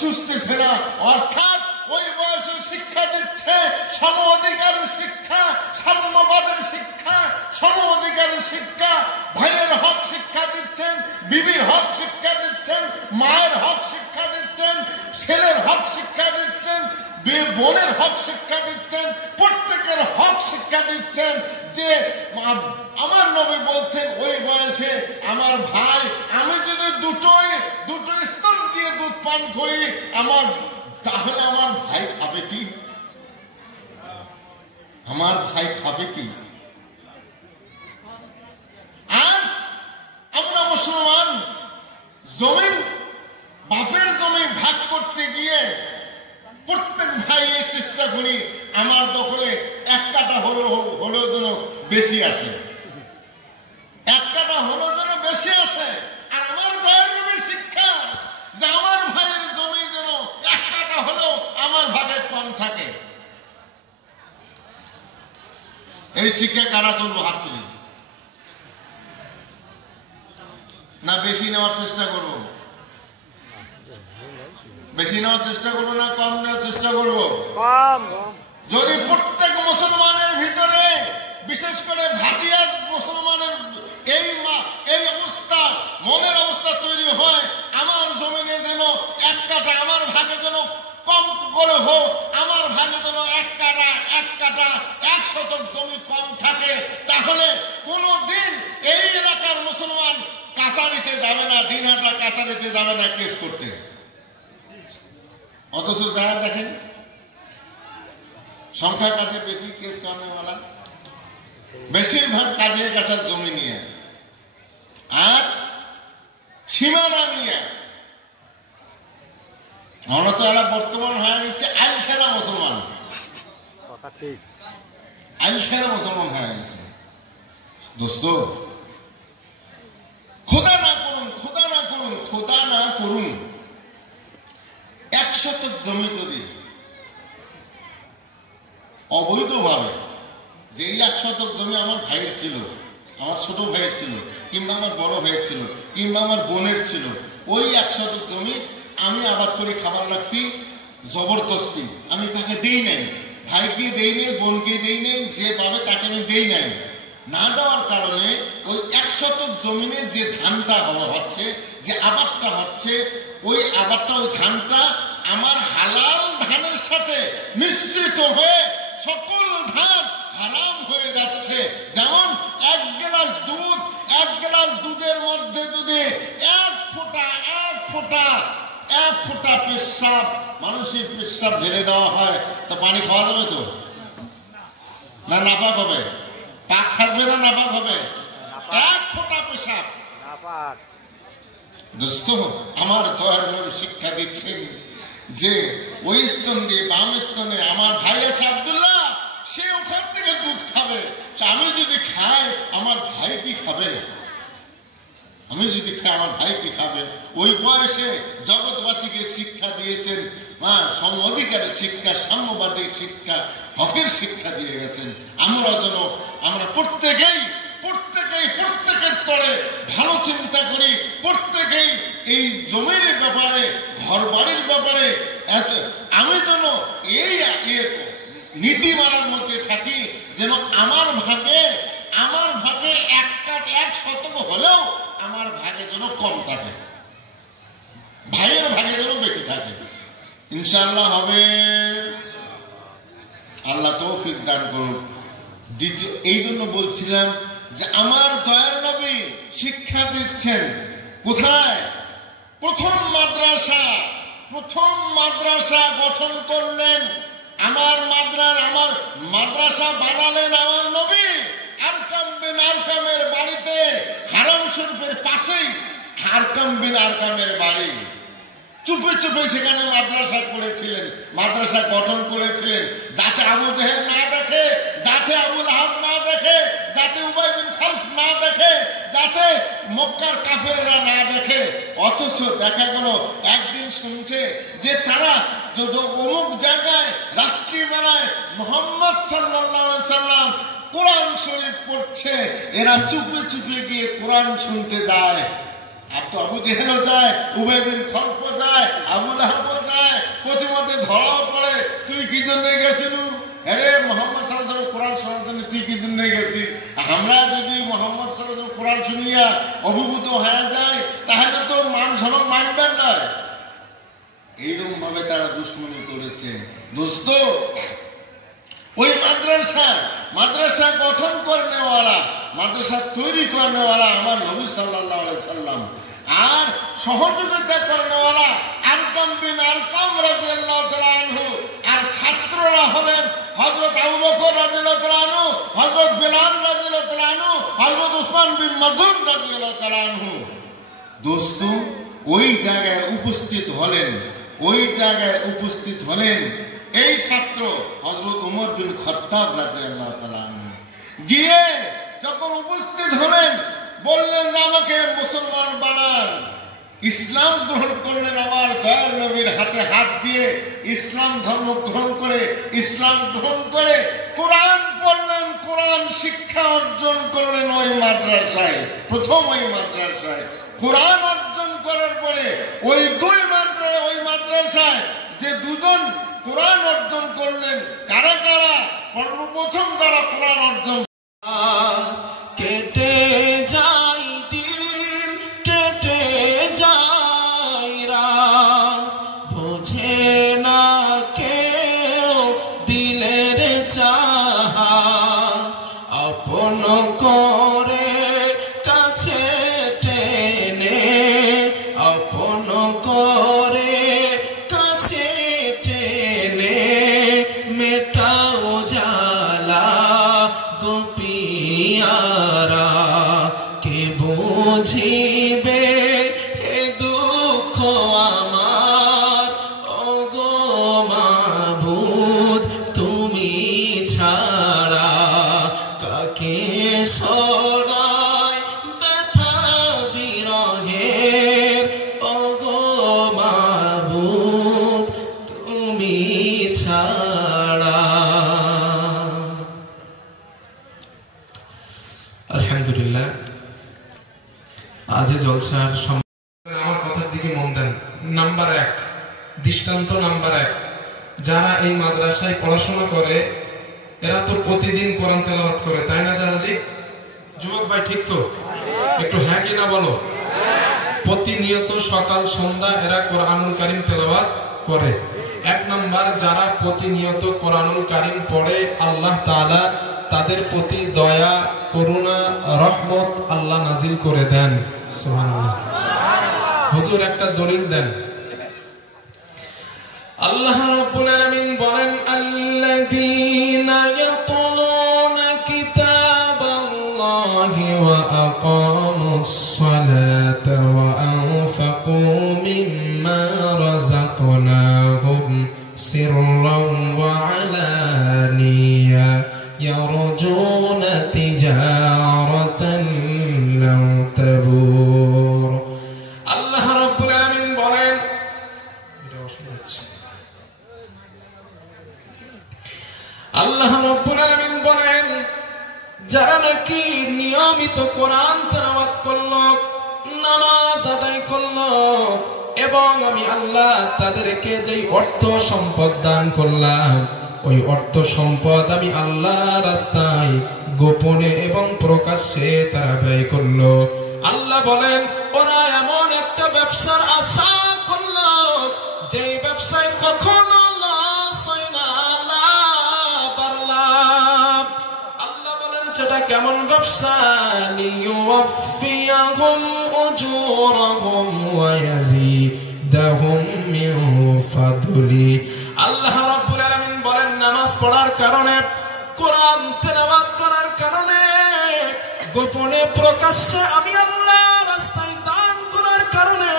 চুষতেছে না। অর্থাৎ ওই বয়সে শিক্ষা দিচ্ছে সম অধিকারের শিক্ষা, সাম্যবাদের শিক্ষা, সম অধিকারের শিক্ষা, ভাইয়ের হক শিক্ষা দিচ্ছেন, বিবির হক শিক্ষা দিচ্ছেন, মায়ের হক শিক্ষা দিচ্ছেন, ছেলের হক শিক্ষা দিচ্ছেন, বোনের হক শিক্ষা দিচ্ছেন, প্রত্যেকের হক শিক্ষা দিচ্ছেন। যে আমার নবী বলছেন ওই বয়সে আমার ভাই, আমি যদি দুটো স্তন দিয়ে দুধ পান করি তাহলে আমার ভাই খাবে কি? আমার ভাই খাবে কি? আজ আমরা মুসলমান জমিন, বাপের জমি ভাগ করতে গিয়ে প্রত্যেক ভাই এই চেষ্টা করি আমার দখলে এক কাটা হলেও যেন বেশি আসে, এক কাটা হলেও যেন বেশি আসে। আর আমার দয়ার নবীর শিক্ষা যে আমার ভাইয়ের জমি যেন এক কাটা হলেও আমার ভাগে কম থাকে। এই শিক্ষা কারা চলবো? হাত তুলি। না বেশি নেওয়ার চেষ্টা করব? বেশি নেওয়ার চেষ্টা করবো না কম নেওয়ার চেষ্টা করবো? যদি প্রত্যেক মুসলমানের ভিতরে, বিশেষ করে ভাটিয়া মুসলমানের এই অবস্থা, মনের অবস্থা তৈরি হয়, আমার জমিনে যেন এক কাটা, আমার ভাগে যেন কম করে হোক, আমার ভাগে যেন এক কাটা 1 শতক জমি কম থাকে, তাহলে কোনদিন এই এলাকার মুসলমান কাছারিতে যাবে না, দিনহাটা কাছারিতে যাবে না কেস করতে। অথচ যারা দেখেন সংখ্যা কাজে বেশি কেস কারণেওয়ালা, বেশিরভাগ কাজের কাছার জমি নিয়ে আর সীমানা নিয়ে। আমরা তো এরা বর্তমান হয়ে গেছে আইন খেলা মুসলমান, আইন খেলা মুসলমান হয়ে গেছে। দোস্ত, খোদা না করুন 1 শতক জমি যদি অবৈধভাবে, যে এই 1 শতক জমি আমার ভাইয়ের ছিল, আমার ছোট ভাইয়ের ছিল, কিংবা আমার বড় ভাইয়ের ছিল, কিংবা আমার বোনের ছিল, ওই 1 শতক জমি আমি আবাদ করে খাবার লাগছি জবরদস্তি, আমি তাকে দেই নাই, ভাইকে দেই নাই, বোনকে দেই নাই, যে পাবে তাকে আমি দেই নাই। না দেওয়ার কারণে ওই 1 শতক জমিনে যে ধানটা হচ্ছে, যে আবাদটা হচ্ছে, ওই আবাদটা, ওই ধানটা আমার হালাল ধানের সাথে মিশ্রিত হয়ে সকল ধান হারাম হয়ে যাচ্ছে। যেমন 1 গ্লাস দুধের মধ্যে যদি এক ফোঁটা পেশাব, মানুষের পেশাব ঢেলে দেওয়া হয়, তো পানি খাওয়া যাবে তো? না নাপাক হবে? পাক থাকবে না নাপাক হবে? 1 ফোঁটা পেশাব। দোস্ত, আমার দয়ার নবী শিক্ষা দিচ্ছেন যে ওই স্তন দিয়ে বাম স্তনে আমার ভাই আছে আব্দুল্লাহ, সে ওখান থেকে দুধ খাবে। আমি যদি খাই আমার ভাই কি খাবে? আমি যদি খাই আমার ভাই কি খাবে? ওই বয়সে জগৎবাসীকে শিক্ষা দিয়েছেন, সম অধিকারের শিক্ষা, সাম্যবাদের শিক্ষা, হকের শিক্ষা দিয়ে গেছেন। আমরা প্রত্যেকের তরে ভালো চিন্তা করি, প্রত্যেকেই এই জমির ব্যাপারে, ঘর বাড়ির ব্যাপারে আমি যেন এই নীতিমালার মধ্যে থাকি, যেন আমার ভাগে 1 শতক হলেও আমার ভাগে যেন কম থাকে, ভাইয়ের ভাগে যেন বেশি থাকে। ইনশাআল্লাহ হবে। আল্লাহ তৌফিক দান করুন। এই জন্য বলছিলাম যে আমার দয়ার নবী শিক্ষা দিচ্ছেন কোথায়? প্রথম মাদ্রাসা গঠন করলেন, আমার মাদ্রাসা বানালেন আমার নবী আরকাম বিন আরকামের বাড়িতে, হারাম শরীফের পাশেই আরকাম বিন আরকামের বাড়ি। চুপে চুপে সেখানে মাদ্রাসা গঠন করেছিলেন, যাতে আবু জেহেল না দেখে, যাতে আবু লাহাব না দেখে, যাতে উবাই বিন খালফ না দেখে, যাতে মক্কার কাফেররা না দেখে। অথচ দেখা গেল একদিন শুনছে যে তারা অমুক জায়গায় রাত্রিবেলায় মুহাম্মদ সাল্লাল্লাহু আলাইহি সাল্লাম কোরআন শরীফ পড়ছে, এরা চুপে চুপে গিয়ে কোরআন শুনতে যায়। আবু জেহেলও যায়, উবাই বিন খলফ যায়, আবু লাহাবও যায়, প্রতিমধ্যে ধরাও পড়ে তুই কি জন্য গেছিলু? আরে মোহাম্মদ সাল্লাল্লাহু আলাইহি ওয়াসাল্লাম কোরআন শোনার জন্য তুই কি জন্য গেছিস? আমরা যদি মোহাম্মদ সাল্লাল্লাহু আলাইহি ওয়াসাল্লাম কোরআন শুনিয়া অভিভূত হয়ে যায় তাহলে তো মান সম্মান মানবেন না। এইরকম ভাবে তারা দুশ্মনী করেছে। দোস্ত, ওই মাদ্রাসা গঠন করনেওয়ালা, মাদ্রাসা তৈরি করনেওয়ালা আমার নবী সাল্লাল্লাহু আলাইহি সাল্লাম, আর সহযোগিতা করনেওয়ালা আরকাম বিন আরকাম রাদিয়াল্লাহু তাআলা আনহু, আর ছাত্ররা হলেন হযরত আবু বকর রাদিয়াল্লাহু তাআলা আনহু, হযরত বিলাল রাদিয়াল্লাহু তাআলা আনহু, হযরত উসমান বিন মাযুন রাদিয়াল্লাহু তাআলা আনহু। দোস্ত, ওই জায়গায় উপস্থিত হলেন এই ছাত্র হযরত ওমর বিন খাত্তাব রাদিয়াল্লাহু তাআলা আনহু। গিয়ে যখন উপস্থিত হলেন বললেন যে আমাকে মুসলমান বানান। ইসলাম গ্রহণ করলেন আমার দয়ার নবীর হাতে হাত দিয়ে, ইসলাম ধর্ম গ্রহণ করে কোরআন পড়লেন, কোরআন শিক্ষা অর্জন করলেন ওই মাদ্রাসায়। প্রথম ওই মাদ্রাসায় কোরআন অর্জন করার পরে ওই মাদ্রাসায় যে দুজন কোরআন অর্জন করলেন, কারা সর্বপ্রথম যারা কোরআন অর্জন। কেটে যাই দিন, কেটে যাই রাত, বোঝে না কেউ দিলের চাহা, আপন করে কাছে টেনে, আপন করে কাছে টেনে, মেটাও জ্বালা গোপিয়ারা, কে বুঝিবে এ দুঃখ আমার, ওগো মাবুদ তুমি ছাড়া, কাকে সরাই ব্যথা বিরহের, ওগো মাবুদ তুমি ছাড়া। আলহামদুলিল্লাহ, আজ জলসার আমার কথার দিকে মন দেন। নাম্বার 1, দৃষ্টান্ত নাম্বার 1, যারা এই মাদ্রাসায় পড়াশোনা করে এরা তো প্রতিদিন কোরআন তেলাওয়াত করে, তাই না জাহাজি? যুবক ভাই ঠিক তো? একটু হ্যাঁ কি না বলো। প্রতিনিয়ত সকাল সন্ধ্যা এরা কোরআনুল কারীম তেলাওয়াত করে। 1 নাম্বার, যারা প্রতিনিয়ত কোরআনুল কারীম পড়ে আল্লাহ তাআলা তাদের প্রতি দয়া, করুণা, রহমত আল্লাহ নাজিল করে দেন। সুবহানাল্লাহ। হুজুর একটা দলিল দেন। আল্লাহ রাব্বুল আলামিন বলেন, আল্লাযীনা ইয়াতলুনা কিতাবাল্লাহি ওয়া আকামুস সালাতা ওয়া আনফাকু মিম্মা রাযাকনাহুম সিররান ওয়া আলানিয়া ইয়ারজুনা তিজারাতান লান তাবুর। আল্লাহ রাব্বুল আলামিন বলেন, আল্লাহ রাব্বুল আলামিন বলেন, যারা নাকি নিয়মিত কোরআন তেলাওয়াত করলো, নামাজ আদায় করলো, এবং আমি আল্লাহ তাদেরকে যেই অর্থ সম্পদ দান করলাম ওই অর্থ সম্পদ আমি আল্লাহ রাস্তায় গোপনে এবং প্রকাশ্যে তারা ব্যয় করলো। আল্লাহ বলেন, ওরা এমন একটা ব্যবসার আশা করলো যেই ব্যবসায় কখনো লস হয় না, লাভ আর লাভ। আল্লাহ বলেন সেটা কেমন ব্যবসা? লিইউওয়াফিয়াহুম উজুরাহুম ওয়া ইয়াজিদাহুম মিন ফাদলি। আল্লাহ রাব্বুল আলামিন বলেন, নামাজ পড়ার কারণে, কোরআন তেলাওয়াত করার কারণে, গোপনে প্রকাশ্যে আমি আল্লাহ রাস্তায় দান করার কারণে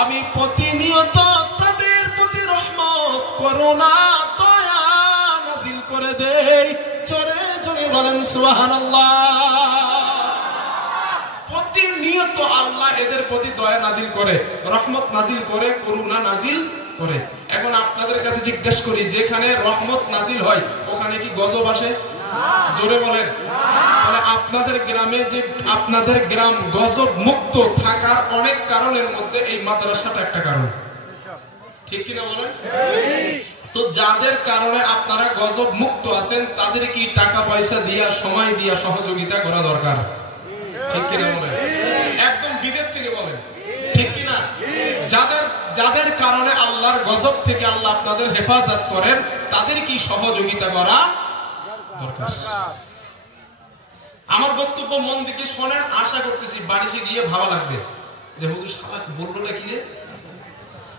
আমি প্রতিনিয়ত তাদের প্রতি রহমত, করুণা, দয়া নাজিল করে দেই। জোরে জোরে বলেন সুবহানাল্লাহ। প্রতিনিয়ত আল্লাহ এদের প্রতি দয়া নাজিল করে, রহমত নাজিল করে, করুণা নাজিল করে। এখন আপনাদের কাছে জিজ্ঞেস করি, যেখানে রহমত নাজিল হয় ওখানে কি গজব আসে? জোরে বলেন। তাহলে আপনাদের গ্রামে যে আপনাদের গ্রাম গজব মুক্ত থাকার অনেক কারণের মধ্যে এই মাদ্রাসাটা একটা কারণ, ঠিক কিনা বলেন? তো যাদের কারণে আপনারা গজব মুক্ত আছেন তাদের কি টাকা পয়সা দিয়া সময় দিয়া সহযোগিতা করা দরকার, ঠিক কিনা বলেন? একদম বিবেক থেকে বলেন, ঠিক কিনা? যাদের কারণে আল্লাহর গজব থেকে আল্লাহ আপনাদের হেফাজত করেন তাদের কি সহযোগিতা করা দরকার। আমার বক্তব্য মন দিকে শোনেন, আশা করতেছি বাড়িতে গিয়ে ভালো লাগবে যে হুজুর শালা বললো না কি রে।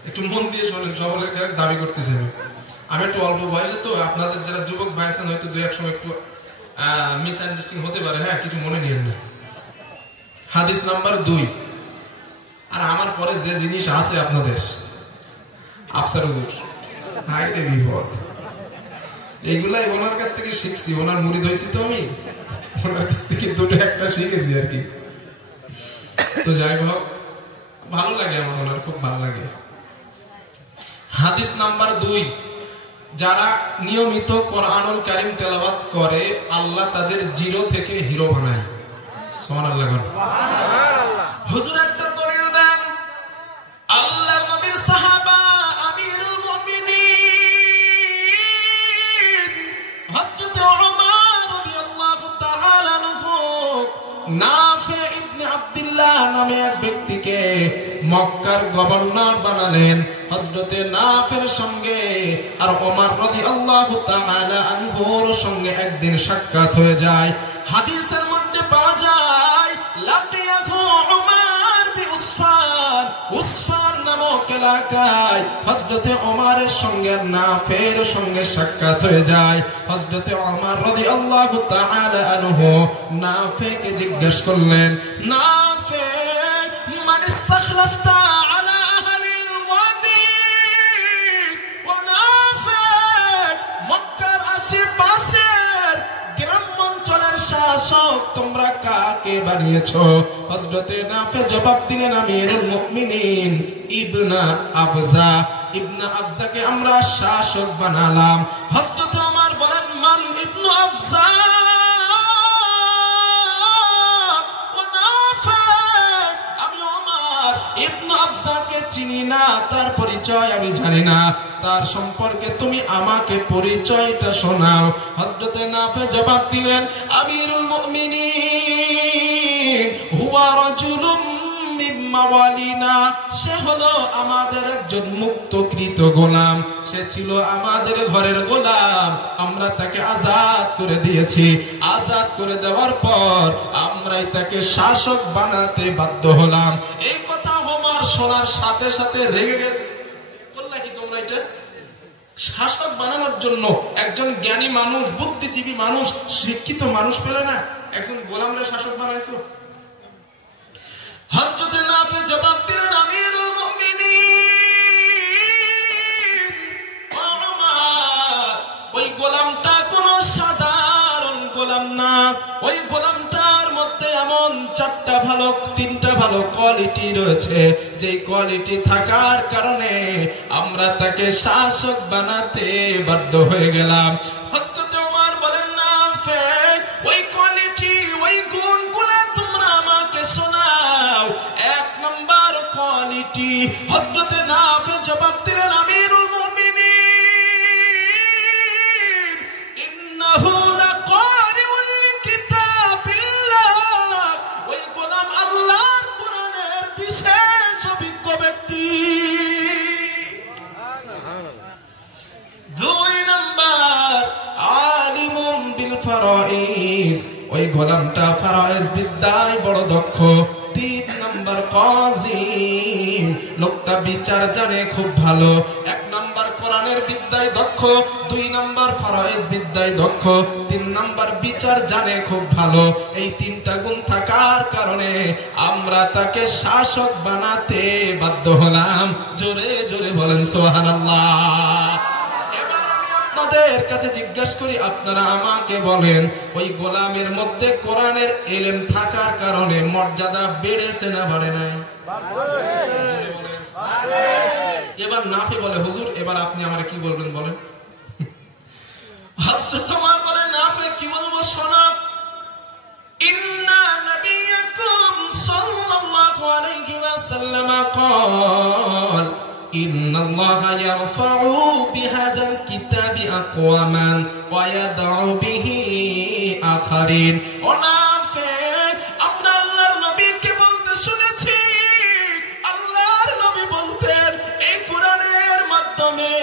একটু মন দিয়ে শোনেন, সকলের দাবি করতেছি আমি একটু অল্প বয়সে, তো আপনাদের যারা যুবক ভাই আছেন হয়তো দুই এক সময় একটু মিসআন্ডারস্ট্যান্ডিং হতে পারে, হ্যাঁ কিছু মনে নিয়েন না। হাদিস নাম্বার 2, আর আমার পরে যে জিনিস আছে আপনাদের আফসার হুজুর, হাই রে বিপদ, এগুলাই ওনার কাছ থেকে শিখছি, ওনার মুরিদ হয়েছি তো আমি, ওনার কাছ থেকে দুটো একটা শিখেছি আর কি। তো যাই হোক, ভালো লাগে আমার, ওনার খুব ভালো লাগে। হাদিস নাম্বার 2, যারা নিয়মিত কোরআনুল কারীম তেলাওয়াত করে আল্লাহ তাদের জিরো থেকে হিরো বানায়। সুবহানাল্লাহ। হুজুর একটা করে দেন, আল্লাহর নবীর সাহাবা আমিরুল মুমিনিন হযরত ওমর রাদিয়াল্লাহু তাআলা আনহু নাফি ইবনে আব্দুল্লাহ নামে এক ব্যক্তিকে মক্কার গভর্নর বানালেন। হযরতে নাফির সঙ্গে আর ওমর রাদিয়াল্লাহু তাআলা আনহুর সঙ্গে একদিন সাক্ষাৎ হয়ে যায়। হাদিসের মধ্যে পাওয়া যায় লাকিয়াহু ওমর বিউসফান, উসফান নামক এলাকায় হযরতে ওমরের সঙ্গে নাফির সঙ্গে সাক্ষাৎ হয়ে যায়। হযরতে ওমর রাদিয়াল্লাহু তাআলা আনহু নাফিকে জিজ্ঞেস করলেন, নাফি মান ইস্তাখলাফতা আলা আহলিল ওয়াদি, ও নাফি মক্কার আশেপাশের গ্রামাঞ্চলের শাসক তোমরা কাকে বানিয়েছো? হযরতে নাফি জবাব দিলেন, আমিরুল মুমিনিন ইবনা আবজা, ইবনা আবজাকে আমরা শাসক বানালাম। হযরত ওমর বলেন, মান ইবনু আবজা? ইবনু আবজাকে চিনি না, তার পরিচয় আমি জানি না, তার সম্পর্কে তুমি আমাকে পরিচয়টা শোনাও। হযরতে নাফি জবাব দিলেন, আমিরুল মুমিনিন হুয়া রাজুলুম মিন মাওয়ালিনা, সে হলো আমাদের একজন মুক্তকৃত গোলাম, সে ছিল আমাদের ঘরের গোলাম, আমরা তাকে আজাদ করে দিয়েছি। আজাদ করে দেওয়ার পর আমরাই তাকে শাসক বানাতে বাধ্য হলাম। এই কথা ওমর শোনার সাথে সাথে রেগে গেছে। বললা কি তোমরা এটা শাসক বানানোর জন্য একজন জ্ঞানী মানুষ, বুদ্ধিজীবী মানুষ, শিক্ষিত মানুষ পেলে না, একজন গোলামরে শাসক বানাইছো? হযরতে নাফি জবাব দিলেন, আমিরুল মুমিনিন ওমর, ওই গোলামটা কোন সাধারণ গোলাম না, ওই গোলামটার মধ্যে এমন 4টা ভালো 3টা ভালো কোয়ালিটি রয়েছে, যে কোয়ালিটি থাকার কারণে আমরা তাকে শাসক বানাতে বাধ্য হয়ে গেলাম। হযরত ওমর বলেন, নাফি ওই কোয়ালিটি ওই গুণগুলো তোমরা আমাকে শোনাও। 1 নাম্বার কোয়ালিটি, হযরতে নাফি জবাব দিলেন, আমিরুল মুমিনিন ইন্নাহু লাকারিউল লিকিতাবিল্লাহ, ওই গোলাম আল্লাহর কোরআনের বিশেষ অভিজ্ঞ ব্যক্তি। 2 নাম্বার আলিমুম বিল ফারাইজ, ওই গোলামটা ফারাইজ বিদ্যায় বড় দক্ষ। 3 নাম্বার কাযিম, লোকটা বিচার জানে খুব ভালো। 1 নাম্বার কোরআনের বিদ্যায় দক্ষ, 2 নাম্বার ফারাইজ বিদ্যায় দক্ষ, 3 নাম্বার বিচার জানে খুব ভালো। এই 3টা গুণ থাকার কারণে আমরা তাকে শাসক বানাতে বাধ্য হলাম। জোরে জোরে বলেন সুবহানাল্লাহ। আপনাদের কাছে জিজ্ঞাসা করি, আপনারা আমাকে বলেন, ওই গোলামের মধ্যে কোরআনের ইলম থাকার কারণে মর্যাদা বেড়েছে না বাড়ে নাই? এবার নাফি বলে, হুজুর এবার আপনি আমারে কি বলবেন বলেন। হযরত ওমর বলে, নাফি কি বলবো? وسلم قال إن الله يرفع بهذا الكتاب أقواما ويدع به آخرين মুনাফিক আমরা আল্লাহর নবীকে বলতে শুনেছি আল্লাহর নবী বলতেন এই কোরআনের মাধ্যমে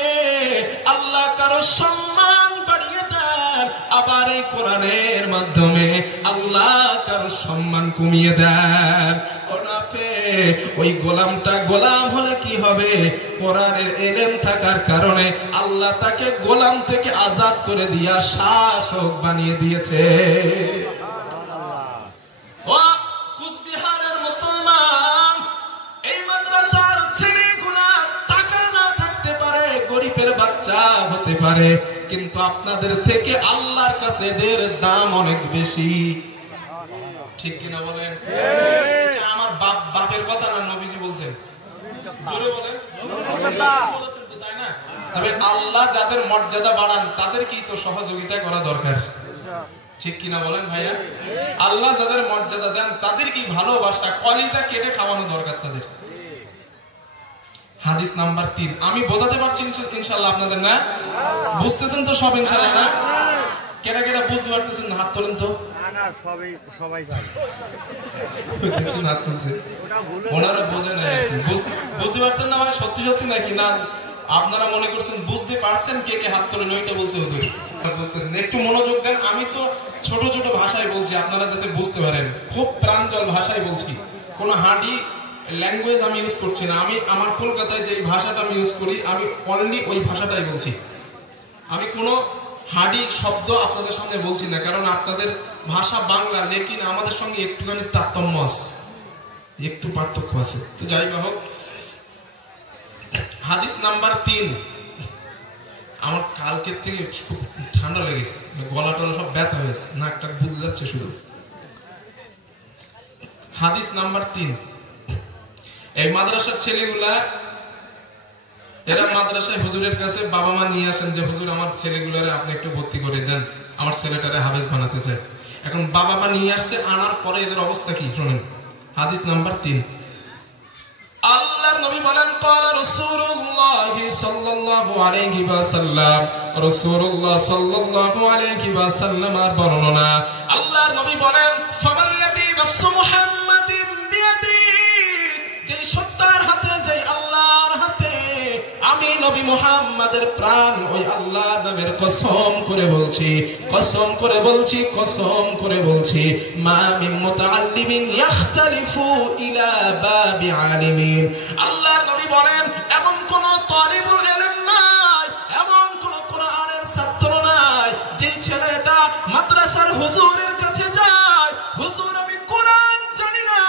আল্লাহ কারো সম্মান বাড়িয়ে দেন আবার এই কোরআনের মাধ্যমে আল্লাহ কারো সম্মান কমিয়ে দেন মুনাফিক ওই গোলামটা গোলাম হলে কি হবে কোরআনের ইলম থাকার কারণে আল্লাহ তাকে গোলাম থেকে আজাদ করে দিয়া শাসক বানিয়ে দিয়েছে ও কুচবিহারের মুসলমান এই মাদ্রাসার ছেলেগুলা টাকা না থাকতে পারে গরিবের বাচ্চা হতে পারে কিন্তু আপনাদের থেকে আল্লাহর কাছে এদের দাম অনেক বেশি ঠিক কিনা বলেন এটা আমার বাপের কথা না নবীজি বলছেন জোরে বলেন তাই না তবে আল্লাহ যাদের মর্যাদা বাড়ান তাদেরকেই তো সহযোগিতা করা দরকার ঠিক কিনা বলেন ভাইয়া আল্লাহ যাদের মর্যাদা দেন তাদেরকেই ভালোবাসা কলিজা কেটে খাওয়ানো দরকার তাদের হাদিস নাম্বার 3 আমি বোঝাতে পারছি ইনশাআল্লাহ আপনাদের না বুঝতেছেন তো সব ইনশাআল্লাহ না কেটা কেটা বুঝতে পারতেছেন হাত তোলেন তো না সবাই দেখছেন হাত তুলছে ওনারা বোঝে না বুঝতে পারছেন না ভাই সত্যি সত্যি নাকি না আপনারা মনে করছেন বুঝতে পারছেন কে কে হাত তোলেন ওইটা বলছে হুজুর বুঝতেছেন একটু মনোযোগ দেন আমি তো ছোট ছোট ভাষায় বলছি আপনারা যাতে বুঝতে পারেন খুব প্রাঞ্জল ভাষায় বলছি কোনো হাঁটি ল্যাঙ্গুয়েজ আমি ইউজ করছি না আমি আমার কলকাতায় যে ভাষাটা আমি ইউজ করি আমি অনলি ওই ভাষাটাই বলছি আমি কোনো হাঁটি শব্দ আপনাদের সামনে বলছি না কারণ আপনাদের ভাষা বাংলা লেকিন আমাদের সঙ্গে একটুখানি তারতম্য আছে একটু পার্থক্য আছে তো যাই হোক হাদিস নাম্বার 3 আমার কালকের থেকে খুব ঠান্ডা লেগেছে গলা টলা সব ব্যথা হয়েছে নাকটা বুঝে যাচ্ছে শুধু হাদিস নাম্বার 3 এই মাদ্রাসার ছেলেগুলা এরা মাদ্রাসায় হুজুরের কাছে বাবা মা নিয়ে আসেন যে হুজুর আমার ছেলেগুলারে আপনি একটু ভর্তি করে দেন আমার ছেলেটারে হাফেজ বানাতে চায় এখন বাবা মা নিয়ে আসছে আনার পরে এদের অবস্থা কি শুনেন হাদিস নাম্বার 3 আল্লাহর নবী বলেন ক্বালা রাসূলুল্লাহ সাল্লাল্লাহু আলাইহি ওয়াসাল্লাম রাসূলুল্লাহ সাল্লাল্লাহু আলাইহি ওয়াসাল্লামের বর্ণনা আল্লাহর নবী বলেন ফাওয়াল্লাযী নাফসু মুহাম্মাদিন বিয়াদি যে সত্তার হাতে যে আল্লাহর হাতে আমি নবী মুহাম্মাদের প্রাণ ওই আল্লাহর নামের কসম করে বলছি কসম করে বলছি কসম করে বলছি মা মিন মুতাআল্লিমিন ইখতালিফু ইলা বাবি আলিমিন আল্লাহর নবী বলেন এমন কোন তালিবুল ইলম নাই এমন কোন কোরআনের ছাত্র নাই যে ছেলেটা মাদ্রাসার হুজুরের কাছে যায় হুজুর আমি কোরআন জানি না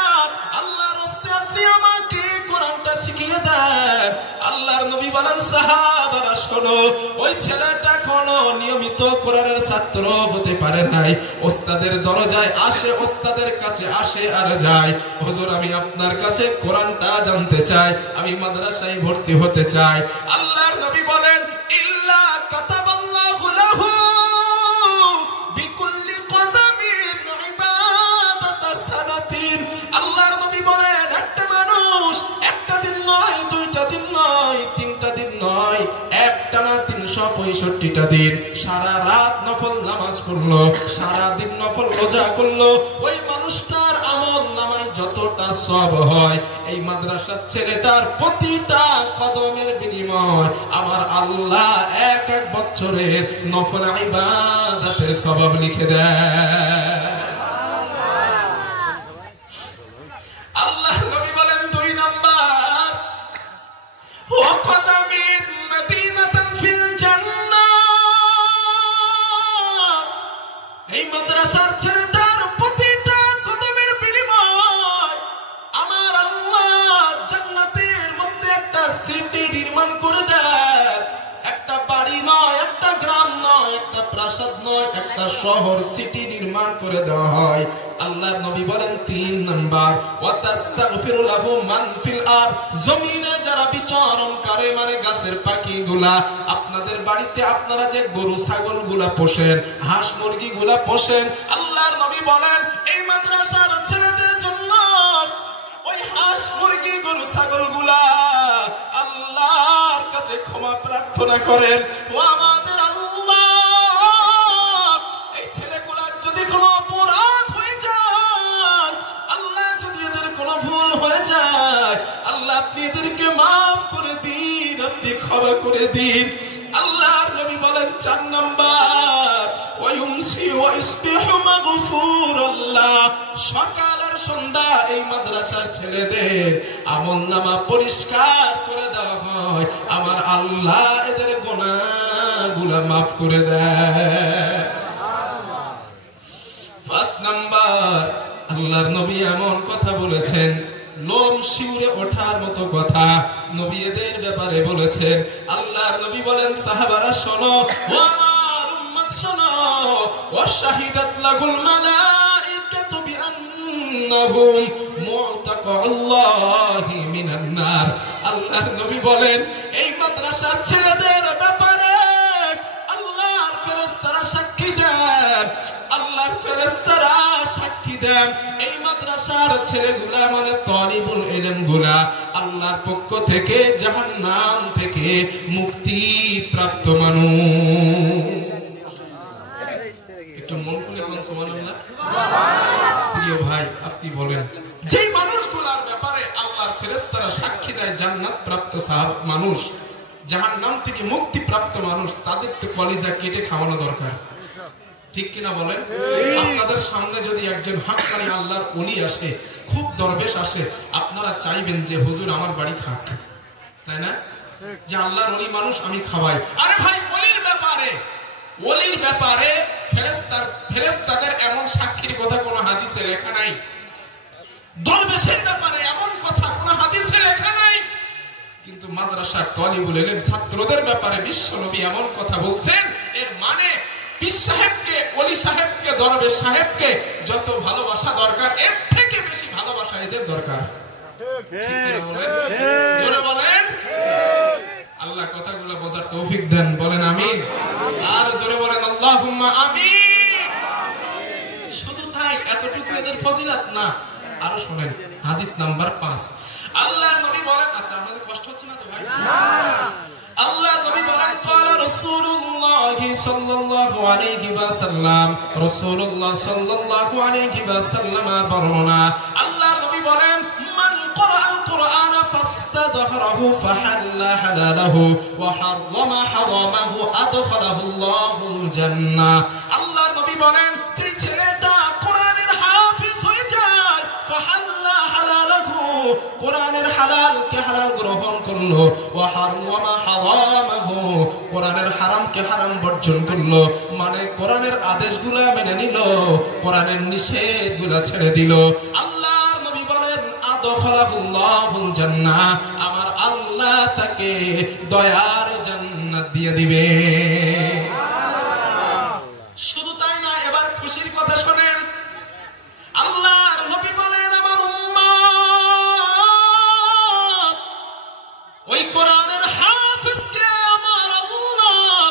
আল্লাহর রাস্তে আপনি আমাকে কোরআনটা শিখিয়ে দেন আল্লাহর নবী বলেন সাহাবারা শোনো ওই ছেলেটা কোনো নিয়মিত কোরআনের ছাত্র হতে পারে নাই ওস্তাদের দরজায় আসে ওস্তাদের কাছে আসে আর যায় হুজুর আমি আপনার কাছে কোরআনটা জানতে চাই আমি মাদ্রাসায় ভর্তি হতে চাই আল্লাহর নবী বলেন ইল্লা কাতাবাল্লাহু লাহু বিকুল্লি কদামিন ইবাদাতাস সানাতিন আল্লাহর নবী বলেন একটা মানুষ একটা দিন নয় দুইটা দিন নয় তিনটা দিন নয় একটানা 365টা দিন সারা রাত নফল নামাজ পড়লো সারা দিন নফল রোজা করলো ওই মানুষটার আমল নামায় যতটা সওয়াব হয় এই মাদ্রাসার ছেলেটার প্রতিটা কদমের বিনিময় আমার আল্লাহ এক এক বছরের নফল ইবাদতের সওয়াব লিখে দেয় আল্লাহ নবী বলেন 2 নাম্বার ওয়াকাদামিন মদিনাতান ফিল জান্নাত এই মাদ্রাসার ছেলেটার প্রতিটা কদমের বিনিময় আমার আল্লাহ জান্নাতের মধ্যে একটা সিটি নির্মাণ করে দেয় একটা বাড়ি নয় একটা গ্রাম নয় একটা প্রাসাদ নয় একটা শহর সিটি নির্মাণ করে দেওয়া হয় আল্লাহর নবী বলেন 3 নাম্বার ওয়াতাস্তাগফিরু লাহু মান ফিল আরদ জমিনে যারা বিচরণ করে মানে গাছের পাখিগুলা আপনাদের বাড়িতে আপনারা যে গরু ছাগলগুলা পোষেন হাঁস মুরগিগুলা পোষেন আল্লাহর নবী বলেন এই মাদ্রাসার ছেলেদের জন্য ওই হাঁস মুরগি মুরগি গরু ছাগলগুলা আল্লাহর কাছে ক্ষমা প্রার্থনা করেন। ও আমাদের আল্লাহ, এই ছেলেগুলার যদি কোনো অপরাধ হয়ে যায়, আল্লাহ যদি এদের কোনো ভুল হয়ে যায়, আল্লাহ আপনি এদেরকে মাফ করে দিন, আপনি ক্ষমা করে দিন। আল্লাহর নবী বলেন 4 নাম্বার, ওয়ায়ুমসি ওয়াইসবিহু মাগফুরাল্লাহ, সকাল আর সন্ধ্যা এই মাদ্রাসার ছেলেদের আমলনামা পরিষ্কার করে দেওয়া হয়, আমার আল্লাহ এদের গুনাহগুলো মাফ করে দেয়। 5 নাম্বার, আল্লাহর নবী এমন কথা বলেছেন, লোম শিউরে ওঠার মতো কথা নবী এদের ব্যাপারে বলেছেন। আল্লাহর নবী বলেন, সাহাবারা শোনো, ও আমার উম্মত শোনো, ওয়াশাহিদাত লাহুল মালাইকাতু বিআন্নাহুম মুতাকাল্লাহি মিনান নার। আল্লাহর নবী বলেন, এই মাদ্রাসার ছেলেদের ব্যাপারে আল্লাহর ফেরেশতারা সাক্ষী দেন, আল্লাহর ফেরেশতারা সাক্ষী দেন, এই মাদ্রাসার ছেলেগুলা মানে তালিবুল ইলম গুলা আল্লাহর পক্ষ থেকে জাহান্নাম থেকে মুক্তি প্রাপ্ত মানুষ। একটু মন খুলে কোন সুবহানাল্লাহ। প্রিয় ভাই, আপনি বলেন, যে মানুষগুলার ব্যাপারে আল্লাহর ফেরেশতারা সাক্ষী দেয় জান্নাত প্রাপ্ত মানুষ, জাহান্নাম থেকে মুক্তি প্রাপ্ত মানুষ, তাদের তো কলিজা কেটে খাওয়ানো দরকার, ঠিক কিনা বলেন? আপনাদের সামনে যদি একজন হাক্কানি আল্লাহর ওলি আসে, খুব দরবেশ আসে, আপনারা চাইবেন যে হুজুর আমার বাড়ি খাক, তাই না? যে আল্লাহর ওলি মানুষ, আমি খাওয়াই। আরে ভাই, ওলির ব্যাপারে ফেরেশতাদের এমন সাক্ষীর কথা কোন হাদিসে লেখা নাই, দরবেশের ব্যাপারে এমন কথা কোন হাদিসে লেখা নাই, কিন্তু মাদ্রাসার তালিবুল ইলম ছাত্রদের ব্যাপারে বিশ্বনবী এমন কথা বলছেন, এর মানে পীর সাহেবকে, ওলি সাহেবকে, দরবেশ সাহেবকে যত ভালোবাসা দরকার, এর থেকে বেশি ভালোবাসা এদের দরকার। জোরে বলেন। আল্লাহ কথাগুলো বোঝার তৌফিক দেন, বলেন আমিন। আর জোরে বলেন আল্লাহুম্মা আমিন। শুধু তাই, এতটুকু এদের ফজিলত না, আরো শুনেন হাদিস নাম্বার 5। আল্লাহর নবী বলেন, আচ্ছা আপনাদের কষ্ট হচ্ছে না তো ভাই? আল্লাহ নবী বলেন, ক্বালা রাসূলুল্লাহ সাল্লাল্লাহু আলাইহি ওয়াসাল্লাম, রাসূলুল্লাহ সাল্লাল্লাহু আলাইহি ওয়াসাল্লাম বর্ণনা, আল্লাহ নবী বলেন, মান ক্বারাআল কুরআন ফাস্তাদহরাহু ফাহাল্লা হালালাহু ওয়া হারামা হারামাহু আদখালাহুল্লাহুল জান্নাহ। আল্লাহ নবী বলেন, যে ছেলেটা কোরআনের হাফেজ হয়ে যায়, ফাহাল্লা হালালাহু, কোরআনের হালালকে হালাল গ্রহণ করলো, ওয়া হারামা হারামাহু, কোরআনের হারামকে হারাম বর্জন করলো, মানে কোরআনের আদেশগুলা মেনে নিল, কোরআনের নিষেধগুলা ছেড়ে দিল। আল্লাহর নবী বলেন, আদখালাহুল্লাহুল জান্নাহ, আমার আল্লাহ তাকে দয়ার জান্নাত দিয়ে দিবে। শুধু তাই না, এবার খুশির কথা শোনেন। আল্লাহর নবী বলেন, আমার উম্মত ওই কোরআনের হাফেজকে আমার আল্লাহ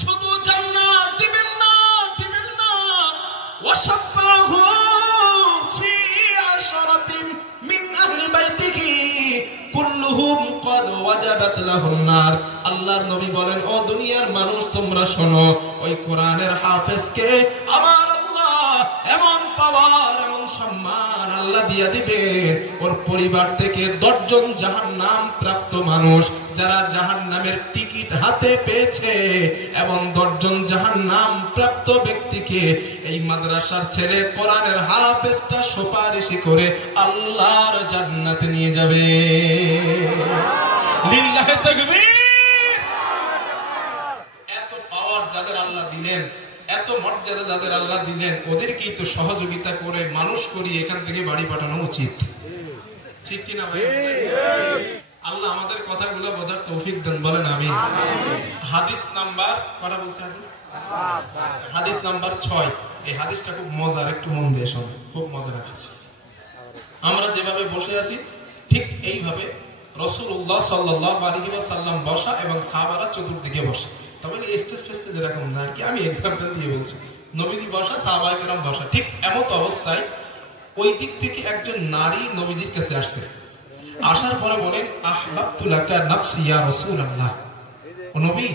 শুধু জান্নাত দিবেন না, ওয়াশাফাহু ফি আশরাতিন মিন আহলি বাইতিহি কুল্লুহুম ক্বাদ ওয়াজাবাত লাহুন নার। আল্লাহর নবী বলেন, ও দুনিয়ার মানুষ তোমরা শোনো, ওই কোরআনের হাফেজকে আমার আল্লাহ এমন পাওয়ার, এমন সম্মান আল্লাহ দিয়া দিবেন, ওর পরিবার থেকে 10 জন জাহান্নাম প্রাপ্ত মানুষ, যারা জাহান্নামের টিকিট হাতে পেয়েছে, এবং 10 জন জাহান্নাম প্রাপ্ত ব্যক্তিকে এই মাদ্রাসার ছেলে কোরআনের হাফেজটা সুপারিশ করে আল্লাহর জান্নাতে নিয়ে যাবে। লিল্লাহি তাকবীর। এত পাওয়ার যাদের আল্লাহ দিলেন, এত মর্যাদা যাদের আল্লাহ দিলেন, ওদেরকেই তো সহযোগিতা করে মানুষ করি এখান থেকে বাড়ি পাঠানো উচিত, ঠিক কিনা ভাই? আল্লাহ আমাদের কথাগুলো বোঝার তৌফিক দেন, বলেন আমিন। হাদিস নাম্বার কটা বলছে? হাদিস নাম্বার 6। এই হাদিসটা খুব মজার, একটু মন দিয়ে শোনো, খুব মজা রাখছি। আমরা যেভাবে বসে আছি ঠিক এইভাবে রাসূলুল্লাহ সাল্লাল্লাহু আলাইহি ওয়াসাল্লাম বসা, এবং সাহাবারা চতুর্দিকে বসে। তবে স্টেজ ফেস্টে যেরকম না আর কি, আমি এক্সাম্পল দিয়ে বলছি। নবীজি বসা, সাহাবায়ে কেরাম বসা, ঠিক এমত অবস্থায় ওই দিক থেকে একজন নারী নবীজির কাছে আসছে। আসার পরে বলেন আহবাবতু লাকা নাফসি ইয়া রাসূলুল্লাহ, ও নবী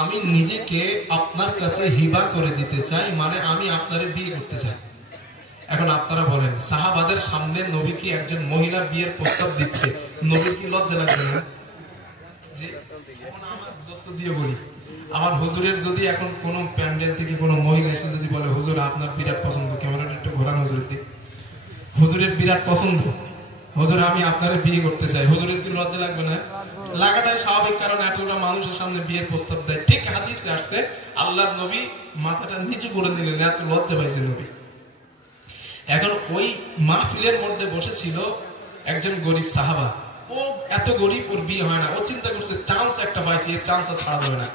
আমি নিজেকে আপনার কাছে হিবা করে দিতে চাই, মানে আমি আপনারে বিয়ে করতে চাই। এখন আপনারা বলেন সাহাবাদের সামনে নবী কি একজন মহিলা বিয়ের প্রস্তাব দিচ্ছে, নবীর কি লজ্জা লাগবে না? জি, এখন আমার দোস্ত দিয়ে বলি, আমার হুজুরের যদি এখন কোন প্যান্ডেল থেকে কোনো মহিলা এসে যদি বলে হুজুর আপনার বিরাট পছন্দ, ক্যামেরাটা একটু ঘোরান হুজুরের দিক, হুজুরের বিরাট পছন্দ, হুজুর আমি আপনারে বিয়ে করতে চাই, হুজুরের কি লজ্জা লাগবে না? লাগাটাই স্বাভাবিক, কারণ এতটা মানুষের সামনে বিয়ের প্রস্তাব দেয়। ঠিক হাদিসে আসছে আল্লাহর নবী মাথাটা নিচু করে দিলেন, এত লজ্জা পাইছে নবী। এখন ওই মাহফিলের মধ্যে বসেছিল একজন গরিব সাহাবা, ও এত গরিব ওর বিয়ে হয় না, ও চিন্তা করছে চান্স একটা পাইছি, এই চান্স আর ছাড়া যাবে না।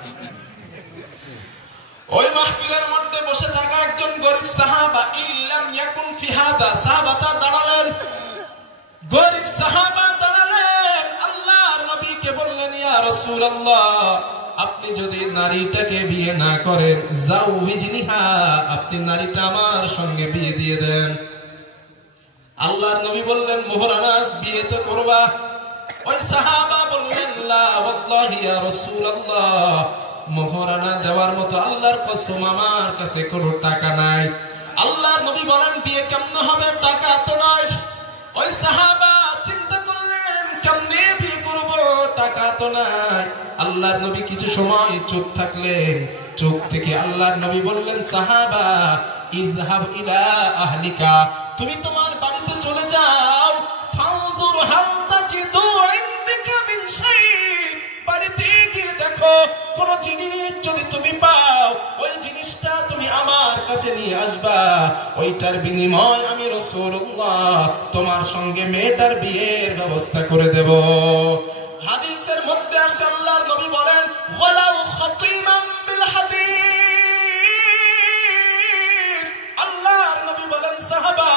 ওই মাহফিলের মধ্যে বসে থাকা একজন গরিব সাহাবা, ইল্লাম ইয়াকুন ফি হাদা, সাহাবাটা দাঁড়ালেন, গরিব সাহাবা দাঁড়ালেন, আল্লাহর নবীকে বললেন ইয়া রাসূলুল্লাহ আপনি যদি নারীটাকে বিয়ে না করেন, যাওজিনিহা আপনি নারীটা আমার সঙ্গে বিয়ে দিয়ে দেন। আল্লাহর নবী বললেন মোহরানাস বিয়ে তো করবা। ওই সাহাবা বললেন লা ওয়াল্লাহি ইয়া রাসূলুল্লাহ মোহরানা দেওয়ার মতো আল্লাহর কসম আমার কাছে কোনো টাকা নাই। আল্লাহর নবী বলেন বিয়ে কেমনে হবে, টাকা তো নাই। ওই সাহাবা চিন্তা করলেন কেমনে বিয়ে করব, টাকা তো নাই। আল্লাহর নবী কিছু সময় চুপ থাকলেন, চুপ থেকে আল্লাহর নবী বললেন সাহাবা ইযহাব ইলা আহলিকা, তুমি তোমার বাড়িতে চলে যাও, ফানজুর হাল তাজিদু ইনদিকা মিন শাই, বাড়িতে গিয়ে দেখো কোন জিনিস যদি তুমি পাও, ওই জিনিসটা তুমি আমার কাছে নিয়ে আসবা, ওইটার বিনিময় আমি রাসূলুল্লাহ তোমার সঙ্গে মেয়েটার বিয়ের ব্যবস্থা করে দেব। হাদিসের মধ্যে আসে আল্লাহর নবী বলেন ওয়ালাউ খাতিমান বিল হাদিদ, আল্লাহর নবী বলেন সাহাবা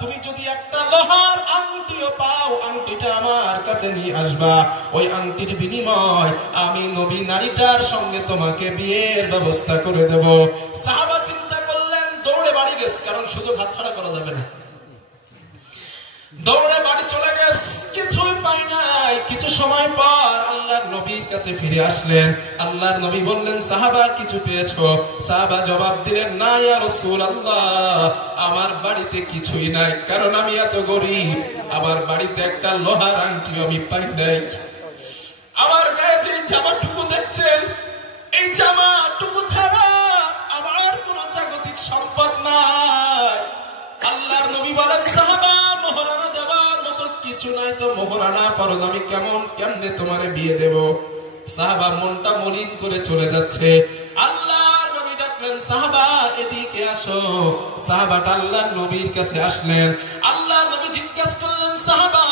তুমি যদি একটা লোহার আংটিও পাও, আংটিটা আমার কাছে নিয়ে আসবা, ওই আংটির বিনিময় আমি নবী নারীটার সঙ্গে তোমাকে বিয়ের ব্যবস্থা করে দেব। সাহাবা চিন্তা করলেন, দৌড়ে বাড়ি গেছে, কারণ সুযোগ হাতছাড়া করা যাবে না। দৌড়ে বাড়ি চলে গেছে, কিছুই পাই নাই। কিছু সময় পর আল্লাহর নবীর কাছে ফিরে আসলেন। আল্লাহর নবী বললেন সাহাবা কিছু পেয়েছো? সাহাবা জবাব দিলেন না ইয়া রাসূলুল্লাহ আমার বাড়িতে কিছুই নাই, কারণ আমি এত গরিব, আমার বাড়িতে একটা লোহার আংটি আমি পাই নাই। আমার গায়ে যে জামাটুকু দেখছেন, এই জামাটুকু ছাড়া আমার কোনো জাগতিক সম্পদ নাই। আল্লাহর নবী বলেন সাহাবা মোহরানা দেওয়ার মতো কিছু নাই, তো মোহরানা ফরজ আমি কেমনে তোমারে বিয়ে দেব? সাহাবা মনটা মলিন করে চলে যাচ্ছে। আল্লাহর নবী ডাকলেন সাহাবা এদিকে আসো। সাহাবাটা আল্লাহর নবীর কাছে আসলেন। আল্লাহর নবী জিজ্ঞাসা করলেন সাহাবা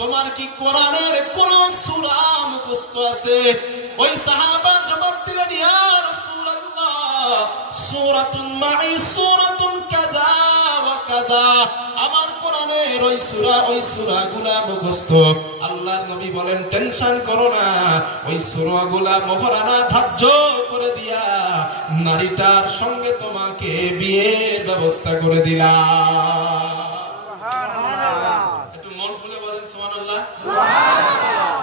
তোমার কি কোরআনের কোন সূরা মুখস্থ আছে? ওই সাহাবা জবাব দিলেন ইয়া রাসূলুল্লাহ সূরাতুন মা'i সূরাতুন কাযা ওয়া কাযা, আমার কোরআনের ওই সূরাগুলা মুখস্থ। আল্লাহর নবী বলেন টেনশন করো না, ওই সূরাগুলা মোহরানা ধার্য করে দিয়া নারীটার সঙ্গে তোমাকে বিয়ের ব্যবস্থা করে দিলাম। একটু মন খুলে বলেন সুবহানাল্লাহ।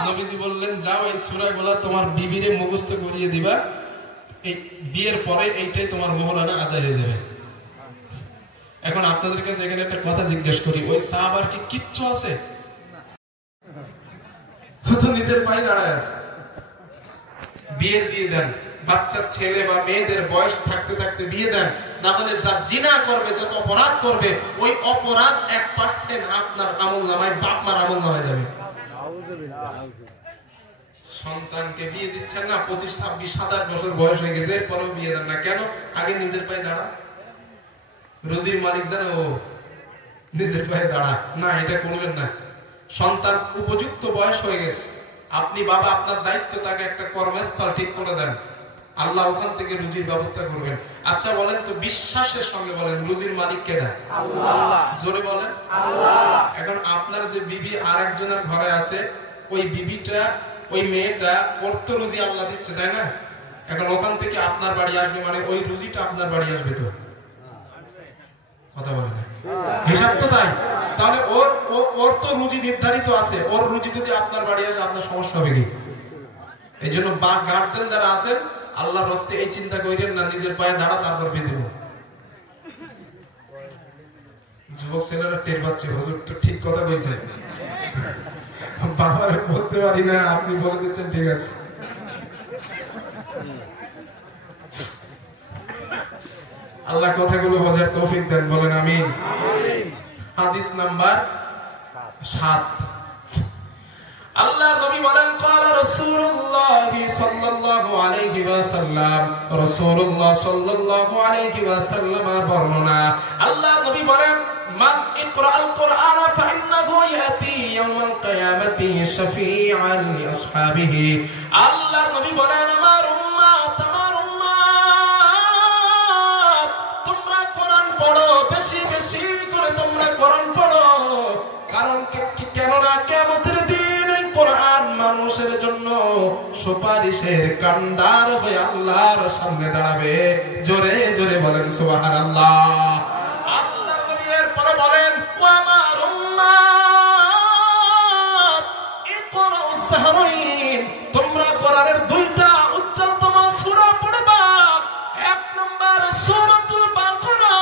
নবীজি বললেন যাও এই সূরাগুলা তোমার বিবিরে মুখস্থ করিয়ে দিবা, এই বিয়ের পরে এইটাই তোমার মোহরানা আদায় হয়ে যাবে। এখন আপনাদের কাছে এখানে একটা কথা জিজ্ঞেস করি, ওই সাহাবার কি কিচ্ছু আছে? তো নিজের পায়ে দাঁড়ায় আছে। বিয়ে দিয়ে দেন, বাচ্চা ছেলে বা মেয়েদের বয়স থাকতে থাকতে বিয়ে দেন, না হলে যা জিনা করবে, যত অপরাধ করবে, ওই অপরাধ 1% আপনার আমলনামায়, বাপ মার আমলনামায় যাবে। সন্তানকে বিয়ে দিচ্ছেন না, 25, 26, 27 বছর বয়স হয়ে গেছে, এরপরেও বিয়ে দেন না কেন? আগে নিজের পায়ে দাঁড়া। রুজির মালিক জানো ও নিজের পায়ে দাঁড়া না, এটা করবেন না। সন্তান উপযুক্ত বয়স হয়ে গেছে, আপনি বাবা, আপনার দায়িত্ব তাকে একটা কর্মস্থল ঠিক করে দেন, আল্লাহ ওখান থেকে রুজির ব্যবস্থা করবেন। আচ্ছা বলেন তো, বিশ্বাসের সঙ্গে বলেন রুজির মালিক কেডা? আল্লাহ। জোরে বলেন আল্লাহ। এখন আপনার যে বিবি আরেকজনের ঘরে আছে, ওই বিবিটা, ওই মেয়েটা, ওর তো রুজি আল্লাহ দিচ্ছে, তাই না? এখন ওখান থেকে আপনার বাড়ি আসবে, মানে ওই রুজিটা আপনার বাড়ি আসবে, তো কথা বলে না, হিসাব তো তাই। তাহলে ওর তো রুজি নির্ধারিত আছে, ওর রুজি যদি আপনার বাড়ি আসে আপনার সমস্যা হবে কি? এই জন্য গার্জেন যারা আছেন আল্লাহর রাস্তে এই চিন্তা করেন না, নিজের পায়ে দাঁড়া তারপর বেঁধে দেব। যুবক ছেলেরা টের পাচ্ছে, হুজুর তো ঠিক কথা কইছেন, বাবারে বলতে পারি না, আপনি বলে দিচ্ছেন ঠিক আছে। আল্লাহ কথাগুলো বোঝার তৌফিক দেন, বলেন আমিন। হাদিস নাম্বার 7, আল্লাহ নবী বলেন ক্বালা রাসূলুল্লাহ সাল্লাল্লাহু আলাইহি ওয়াসাল্লাম, রাসূলুল্লাহ সাল্লাল্লাহু আলাইহি ওয়াসাল্লামের বর্ণনা, আল্লাহ নবী বলেন মান ইকরাআল কুরআন ফাইন্নাহু ইয়াতি ইয়াউমাল কিয়ামাতি শাফিআন লিআসহাবিহি। আল্লাহ নবী বলেন আমার উম্মত তোমরা কোরআন পড়ো, বেশি বেশি করে তোমরা কোরআন পড়ো, কারণ কেননা কিয়ামতের দিন এই কোরআন মানুষের জন্য সুপারিশের কান্ডার হয়ে আল্লাহর সামনে দাঁড়াবে। জোরে জোরে বলেন সুবহানাল্লাহ। আল্লাহর নবী এর পরে বলেন ওয়া আমার উম্মত ইকরাউস সাহরাইন, তোমরা কোরআনের দুইটা উচ্চতম সূরা পড়বা। এক নাম্বার সূরাতুল বাকারা,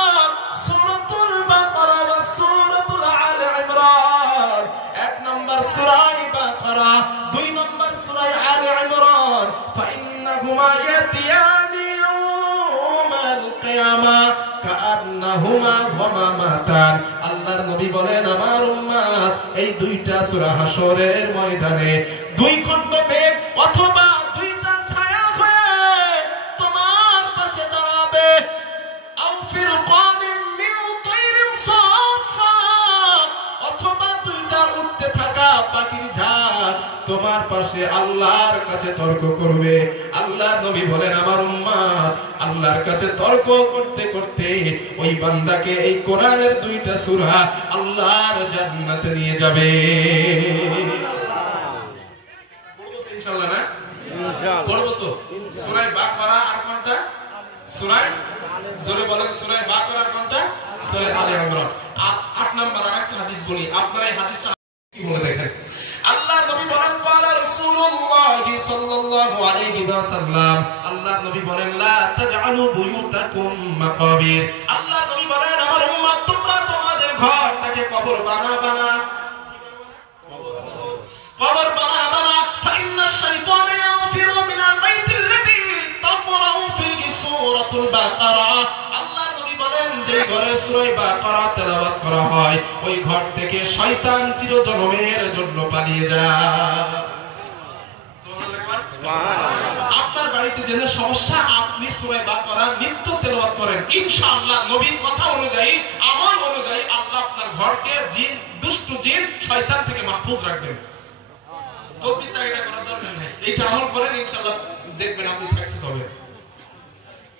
সূরাতুল বাকারা ওয়া সূরাতুল আলে ইমরান। এক নাম্বার সূরা বাকারা, দুই নাম্বার সূরা আলে ইমরান। ফাইন্নাহুমা ইয়াতিয়ানি ইয়াউমাল কিয়ামা কাআন্নাহুমা গামামাতান। আল্লাহর নবী বলেন আমার উম্মত এই দুইটা সূরা হাসরের ময়দানে দুই খণ্ড মেঘ অথবা দুইটা ছায়া হয়ে তোমার পাশে দাঁড়াবে। আও ফিরকানিম মিন তাইরিন সাফাত, অথবা দুইটা উড়তে থাকা পাখির ঝাঁক তোমার পাশে আল্লাহর কাছে তর্ক করবে। আল্লাহর নবী বলেন আমার উম্মত আল্লাহর কাছে তর্ক করতে করতে ওই বান্দাকে এই কোরআনের দুইটা সূরা আল্লাহর জান্নাতে নিয়ে যাবে। ইনশাআল্লাহ না? ইনশাআল্লাহ পড়ব তো। সূরা বাকারা আর কোনটা? সূরা, জোরে বলেন, সূরা বাকারা আর কোনটা? সূরা আলে ইমরান। 8 নাম্বার আরেকটা হাদিস বলি, আপনারা এই হাদিসটা কি বলে দেখেন। আল্লাহর নবী বলেন ক্বালা রাসূলুল্লাহ সাল্লাল্লাহু আলাইহি ওয়াসাল্লাম, আল্লাহর নবী বলেন লা তাজআলু বুয়ুতাকুম মাকাবির। আল্লাহর নবী বলেন আমার উম্মত তোমরা তোমাদের ঘরটাকে কবর বানাবা না, কবর বানাবা না। ফাইন্নাশ শাইতানা ইয়াফিরু মিনাল বাইতিল্লাযী তাকরাউ ফীহি সূরাতুল বাকারা। আল্লাহর নবী বলেন যে ঘরে সূরা বাকারা তেলাওয়াত করা হয় ওই ঘর থেকে শয়তান চিরজন্মের জন্য পালিয়ে যায়। আপনার বাড়িতে যে সমস্যা, আপনি সূরা বাকারা নিত্য তেলাওয়াত করেন, ইনশাআল্লাহ নবীর কথা অনুযায়ী আমল অনুযায়ী আল্লাহ আপনার ঘরকে জিন, দুষ্ট জিন, শয়তান থেকে মাহফুজ রাখবেন। তকবীর চাহিদা করার দরকার নাই, এইটা আমল করেন ইনশাআল্লাহ দেখবেন আপনি সাকসেস হবেন।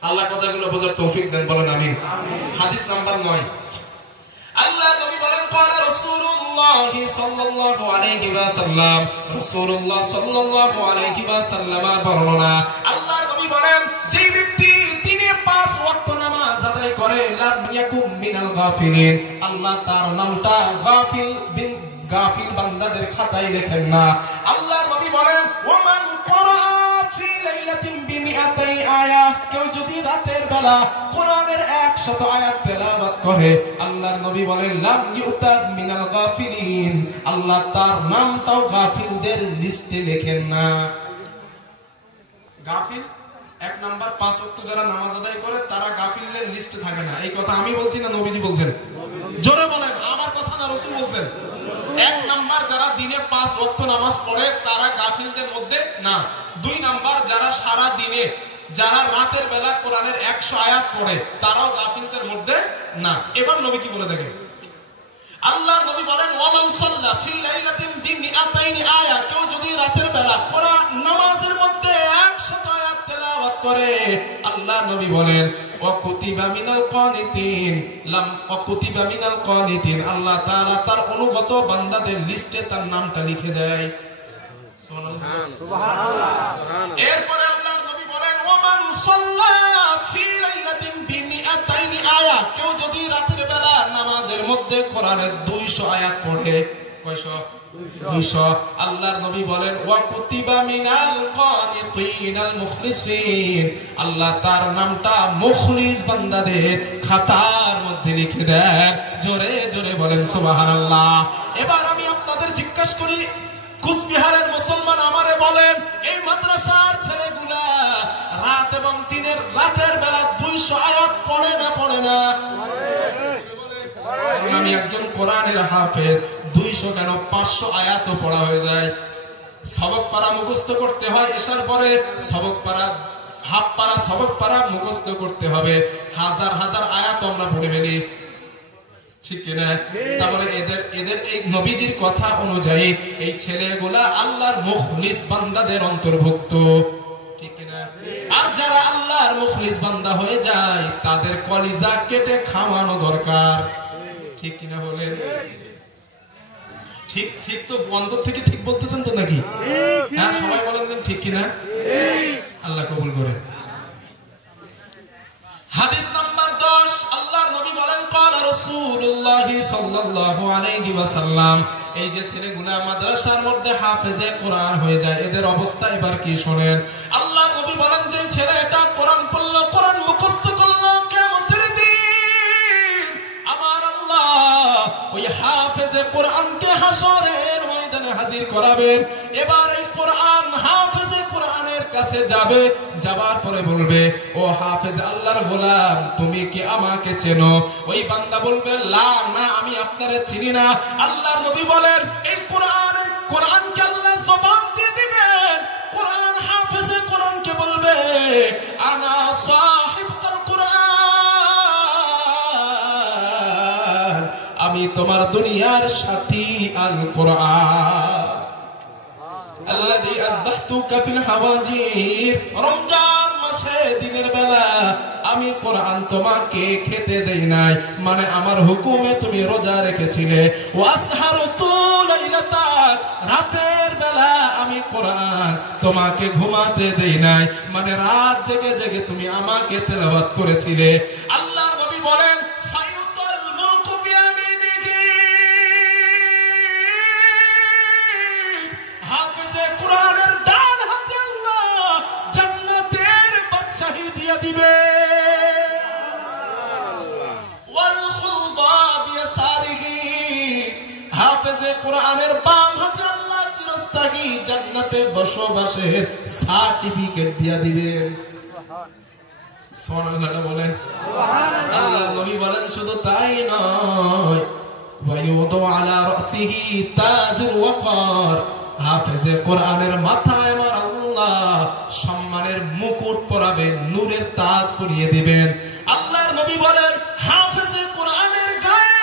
আল্লাহ কথাগুলো বোঝার তৌফিক দেন, বলেন আমিন। হাদিস নাম্বার 9, আল্লাহ নবী বলেন ক্বালা রাসূলুল্লাহ সাল্লাল্লাহু আলাইহি ওয়াসাল্লাম, রাসূলুল্লাহ সাল্লাল্লাহু আলাইহি ওয়াসাল্লামের বর্ণনা, আল্লাহর নবী বলেন যে ব্যক্তি দিনে 5 ওয়াক্ত নামাজ আদায় করে লাম ইয়াকুম মিনাল গাফিলিন, আল্লাহ তার নামটা গাফিল বান্দাদের খাতায় লেখেন না। আল্লাহর নবী বলেন ওমান ক্বারা ফি লাইলাতিন বিমিআতাই আয়া, কেউ যদি রাতের বেলা কোরআনের 100 আয়াত তেলাওয়াত করে আল্লাহর নবী বলেন লাম ইউতাব মিনাল গাফিলিন, আল্লাহ তার নামটাও গাফিলদের লিস্টে লেখেন না। গাফিল 1 নাম্বার 5 ওয়াক্ত যারা নামাজ আদায় করে তারা গাফিলদের লিস্টে থাকে না। এই কথা আমি বলছি না নবীজি বলছেন? জোরে বলেন, আমার কথা না রাসূল বলছেন? 1 নাম্বার যারা দিনে 5 ওয়াক্ত নামাজ পড়ে তারা গাফিলদের মধ্যে না। 2 নাম্বার যারা সারা দিনে, যারা রাতের বেলা কোরআনের 100 আয়াত পড়ে তারাও গাফিলদের মধ্যে না। এবার নবী কি বলে দেখেন, আল্লাহ নবী বলেন ওয়ামান সাল্লা ফি লাইলাতিন বিমিআতাইনি আয়া, কেউ যদি রাতের বেলা কোরআন নামাজের মধ্যে 100 আয়াত তেলাওয়াত করে আল্লাহ নবী বলেন ওয়াকুতিবা মিনাল কানিতিন, ওয়াকুতিবা মিনাল কানিতিন, আল্লাহ তাআলা তার অনুগত বান্দাদের লিস্টে তার নামটা লিখে দেয়। সুবহানাল্লাহ। এরপরে আল্লাহ নবী বলেন ওয়ামান সাল্লা ফি লাইলাতিন বিমিআতাইনি আয়া, কেউ যদি রাতের বেলা নামাজের মধ্যে কোরআনের 200 আয়াত পড়ে। কয়শো? 200। আল্লাহর নবী বলেন ওয়া কুতিবা মিনাল কানিতিনাল মুখলিসিন, আল্লাহ তার নামটা মুখলিস বান্দাদের খাতার মধ্যে লিখে দেন। জোরে জোরে বলেন সুবহানাল্লাহ। এবার আমি আপনাদের জিজ্ঞাসা করি, কুচবিহারের মুসলমান আমারে বলেন, এই মাদ্রাসার ছেলেগুলা রাত এবং দিনের রাতের বেলা 200 আয়াত পড়ে না পড়ে না? আমি একজন কোরআনের হাফেজ, 200 কেন 500 আয়াতও পড়া হয়ে যায়। সবক পারা মুখস্থ করতে হয়, এশার পরে সবক পারা হাফ পারা সবক পারা মুখস্থ করতে হবে। হাজার হাজার আয়াত আমরা পড়ে ফেলি, ঠিক কিনা? তাহলে এদের এই নবীজির কথা অনুযায়ী এই ছেলেগুলা আল্লাহর মুখলিস বান্দাদের অন্তর্ভুক্ত, ঠিক কিনা? আর যারা আল্লাহর মুখলিস বান্দা হয়ে যায় তাদের কলিজা কেটে খাওয়ানো দরকার, ঠিক কিনা বলেন? ঠিক ঠিক তো অন্তর থেকে ঠিক বলতেছেন তো নাকি? হ্যাঁ, সবাই বলেন ঠিক কিনা? আল্লাহ কবুল করে। হাদিস নাম্বার 10, আল্লাহর নবী বলেন ক্বালা রাসূলুল্লাহ সাল্লাল্লাহু আলাইহি ওয়াসাল্লাম, এই যে ছেলেগুলো মাদ্রাসার মধ্যে হাফেজে কোরআন হয়ে যায় এদের অবস্থা এবার কি শুনেন। আল্লাহর নবী বলেন যে ছেলেটা কোরআন পড়লো, কোরআন মুখস্থ করলো, কিয়ামতের দিন আমার আল্লাহ ওই হাফেজে কোরআনকে হাসরের ময়দানে হাজির করাবেন। এবার এই কোরআন হাফেজে কোরআনের কাছে যাবে, যাবার পরে বলবে ও হাফেজ আল্লাহর গোলাম, তুমি কি আমাকে চেনো? ওই বান্দা বলবে লা, না আমি আপনারে চিনি না। আল্লাহর নবী বলেন এই কোরআনকে আল্লাহ জবাব দিয়ে দিবেন। কোরআন হাফেজে কোরআনকে বলবে আনা সাহিবুল কোরআন, আমি তোমার দুনিয়ার সাথী আল কোরআন আল্লাযী আসবাহতুকা ফিল হাওয়াজির, রমজান মাসে দিনের বেলা আমি কোরআন তোমাকে খেতে দেই নাই, মানে আমার হুকুমে তুমি রোজা রেখেছিলে। ওয়াসহারতু লাইলাতাক, রাতের বেলা আমি কোরআন তোমাকে ঘুমাতে দেই নাই, মানে রাত জেগে জেগে তুমি আমাকে তেলাওয়াত করেছিলে। আল্লাহর নবী বলেন ফায়ুতাল মুলকু বিয়ামিনিহি, হাফেজে কোরআনের ডান হাতে আল্লাহ জান্নাতের বাদশাহী দিয়ে দিবে। ওয়াল খুলদা বিয়াসারিহি, হাফেজে কোরআনের বাম হাতে আল্লাহ চিরস্থায়ী জান্নাতে বসবাসের সার্টিফিকেট দিয়ে দিবেন। সুবহানাল্লাহ বলেন। আল্লাহর নবী বলেন শুধু তাই নয়, ওয়ায়ুদু আলা রাসিহি তাজুল ওয়াকার, হাফেজে কোরআনের মাথায় আমার আল্লাহ সম্মানের মুকুট পরাবেন, নূরের তাজ পরিয়ে দিবেন। আল্লাহর নবী বলেন হাফেজে কোরআনের গায়ে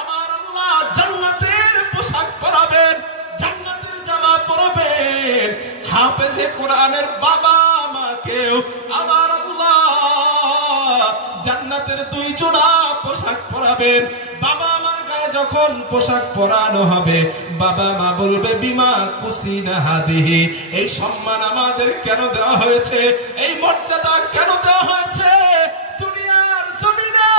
আমার আল্লাহ জান্নাতের পোশাক পরাবেন, জান্নাতের জামা পরাবেন। হাফেজে কোরআনের বাবা মাকেও আমার আল্লাহ জান্নাতের 2 জোড়া পোশাক পরাবেন। বাবা মার গায়ে যখন পোশাক পরানো হবে বাবা মা বলবে বিমা কুসিনা হাদিহি, এই সম্মান আমাদের কেন দেওয়া হয়েছে, এই মর্যাদা কেন দেওয়া হয়েছে? দুনিয়ার জমিনে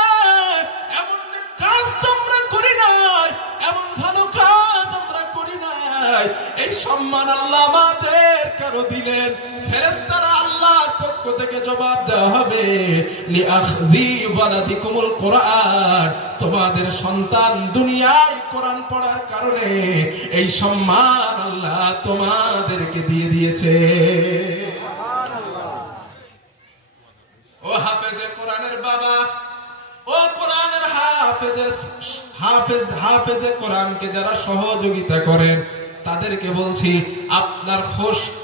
এমন কাজ তোমরা করি নাই, এমন ভালো কাজ আমরা করি নাই, এই সম্মান আল্লাহ আমাদের কেন দিলেন? ফেরেশতারা আল্লাহর পক্ষ থেকে জবাব দেওয়া হবে লিআখযি ওয়ালাদিকুমুল কোরআন, তোমাদের সন্তান দুনিয়ায় কোরআন পড়ার কারণে এই সম্মান আল্লাহ তোমাদেরকে দিয়ে দিয়েছে। ও হাফেজে কোরআনের বাবা, ও কোরআনের হাফেজে কোরআনকে যারা সহযোগিতা করেন তাদেরকে বলছি আপনার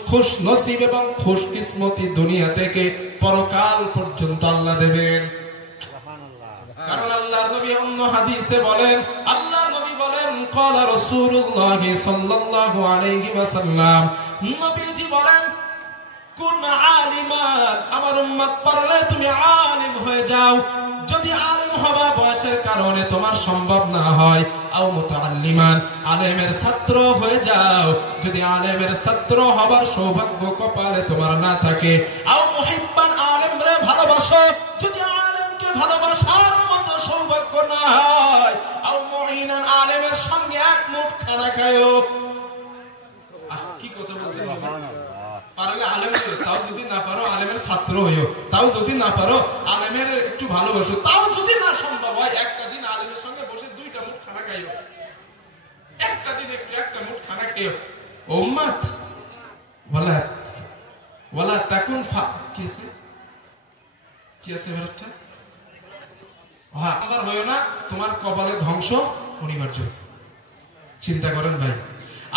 খুশ নসিব এবং খুশ কিসমতি দুনিয়া থেকে পরকাল পর্যন্ত আল্লাহ দেবেন। কারণ আল্লাহর নবী অন্য হাদিসে বলেন, আল্লাহর নবী বলেন ক্বালা রাসূলুল্লাহ সাল্লাল্লাহু আলাইহি ওয়াসাল্লাম, নবীজি বলেন কুন আলিমান, আমার উম্মত পারলে তুমি আলিম হয়ে যাও। যদি আলিম হওয়া বয়সের কারণে তোমার সম্ভব না হয়, আও মুতাআল্লিমান, আলেমের ছাত্র হয়ে যাও। যদি আলেমের ছাত্র হবার সৌভাগ্য কপালে তোমার না থাকে, আও মুহিব্বান, আলেমরে ভালোবাসো। যদি আলেমকে ভালোবাসার মতো সৌভাগ্য না হয়, মুমিনান আলেমের সঙ্গে এক মুঠ খানা খায়ো। কি কথা বলছেন? পারলে আলেম হইও, তাও যদি না পারো আলেমের ছাত্র হইও, তাও যদি না পারো আলেমের একটু ভালোবাসো, তাও যদি না সম্ভব হয় একটা দিন আলেমের সঙ্গে বসে 2টা মুঠ খানা খাইও, একটা দিন একটু একটা মুঠ খানা খেও। উম্মাত ওয়ালা তাকুন কি আছে ব্যাপারটা? হ্যাঁ, আবার হইও না তোমার কপালে ধ্বংস অনিবার্য। চিন্তা করেন ভাই,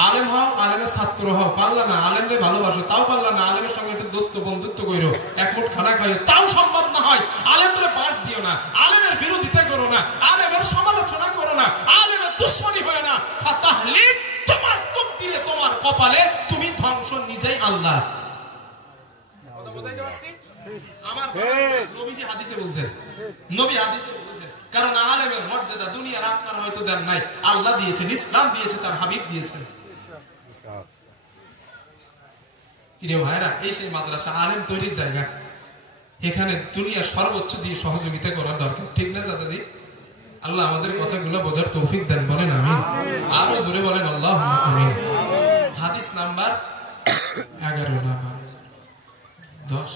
আলেম হও, আলেমের ছাত্র হও, পারলা না আলেমরে ভালোবাসো, তাও পারলা না আলেমের সঙ্গে একটু দোস্ত বন্ধুত্ব করো, এক মুঠ খানা খাইও, তাও সম্ভব না হয় আলেমরে বাস দিও না, আলেমের বিরোধিতা করো না, আলেমের সমালোচনা করো না, আলেমের দুশ্মনী হয় না। ফাতাহলি তোমার তকদিরে, তোমার কপালে তুমি ধ্বংস নিজেই আল্লাহ। কথা বুঝাইতে পারছি? আমার নবীজি হাদিসে বলছেন, নবী হাদিসে বলেছেন, কারণ আলেমের মর্যাদা দুনিয়ার আপনার হয়তো দেন নাই, আল্লাহ দিয়েছেন, ইসলাম দিয়েছে, তার হাবিব দিয়েছেন। ভাইরা, এই সেই মাদ্রাসা আলেম তৈরির জায়গা, এখানে দুনিয়া সর্বোচ্চ দিয়ে সহযোগিতা করার দরকার, ঠিক না চাচাজি? আল্লাহ আমাদের কথাগুলো বোঝার তৌফিক দেন, বলেন আমিন। আরো জোরে বলেন আল্লাহুম্মা আমিন। হাদিস নাম্বার 11 না 10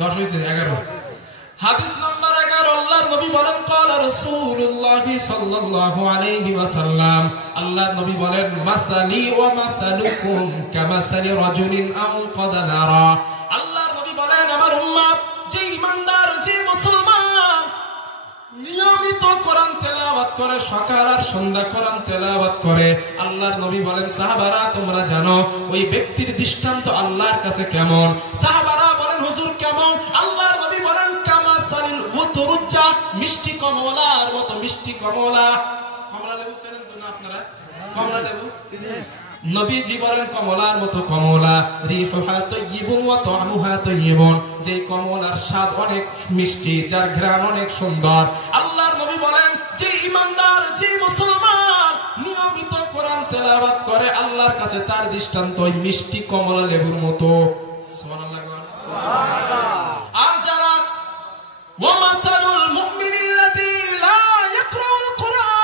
10 হয়েছে 11। হাদিস নাম্বার 11, আল্লাহর নবী বলেন ক্বালা রাসূলুল্লাহ সাল্লাল্লাহু আলাইহি ওয়াসাল্লাম, আল্লাহর নবী বলেন মাসালি ওয়া মাসালুকুম কামাসালি রাজুলিন আওকাদা নারা। আল্লাহর নবী বলেন আমার উম্মত, যে ঈমানদার, যে মুসলমান নিয়মিত কোরআন তেলাওয়াত করে, সকাল আর সন্ধ্যা কোরআন তেলাওয়াত করে, আল্লাহর নবী বলেন সাহাবারা তোমরা জানো ওই ব্যক্তির দৃষ্টান্ত আল্লাহর কাছে কেমন? সাহাবারা বলেন হুজুর কেমন? আল্লাহর নবী বলেন কামাসালিল উতুরুজ্জা, মিষ্টি কমলার মতো মিষ্টি কমলা। কমলা লেবু চেনেন তো না আপনারা? কমলা লেবু নবীজি বলেন কমলার মতো কমলা, রিহুহা তাইয়িবুন ওয়া তা'মুহা তাইয়িবুন, যে কমলার স্বাদ অনেক মিষ্টি, যার ঘ্রাণ অনেক সুন্দর। আল্লাহর নবী বলেন যে ঈমানদার, যে মুসলমান নিয়মিত কোরআন তেলাওয়াত করে, আল্লাহর কাছে তার দৃষ্টান্ত ওই মিষ্টি কমলা লেবুর মতো। সুবহানাল্লাহ। আর যারা ওয়া মাসালুল মুমিনিল্লাযী লা ইয়াকরাউল কুরআন,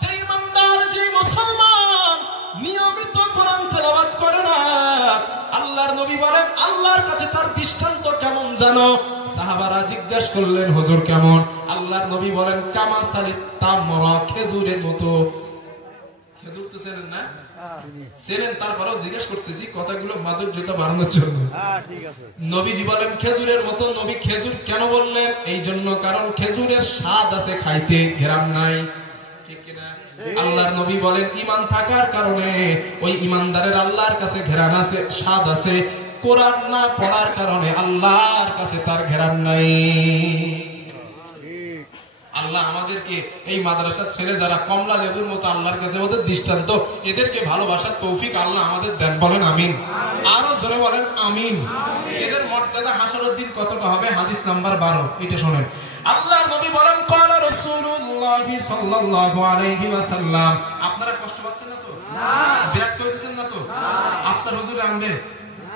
যে ঈমানদার, যে মুসলমান নিয়মিত কোরআন তেলাওয়াত করে না, আল্লাহর নবী বলেন আল্লাহর কাছে তার দৃষ্টান্ত কেমন জানো? সাহাবারা জিজ্ঞাসা করলেন হুজুর কেমন? আল্লাহর নবী বলেন কামাসালিত তামরা, খেজুরের মতো। খেজুর তো চেনেন না? চেনেন, তারপরেও জিজ্ঞেস করতেছি কথাগুলো মাধুর্যতা বাড়ানোর জন্য। নবীজি বলেন খেজুরের মতো। নবী খেজুর কেন বললেন? এই জন্য, কারণ খেজুরের স্বাদ আছে খাইতে, ঘ্রাণ নাই, ঠিক কিনা? আল্লাহর নবী বলেন ঈমান থাকার কারণে ওই ঈমানদারের আল্লাহর কাছে ঘ্রাণ আছে, স্বাদ আছে। কোরআন না পড়ার কারণে আল্লাহর কাছে তার ঘ্রাণ নাই। আল্লাহ আমাদেরকে এই মাদ্রাসার ছেলে যারা কমলা লেবুর মতো আল্লাহর কাছে ওদের দৃষ্টান্ত, এদেরকে ভালোবাসার তৌফিক আল্লাহ আমাদের দেন, বলেন আমিন। আরো জোরে বলেন আমিন। এদের মর্যাদা হাসরের দিন কতটা হবে? হাদিস নাম্বার 12, এটা শুনেন। আল্লাহর নবী বলেন ক্বালা রাসূলুল্লাহ সাল্লাল্লাহু আলাইহি ওয়াসাল্লাম। আপনারা কষ্ট পাচ্ছেন না তো? না। বিরক্ত হইতেছেন না তো? আফসার হুজুরে আনবে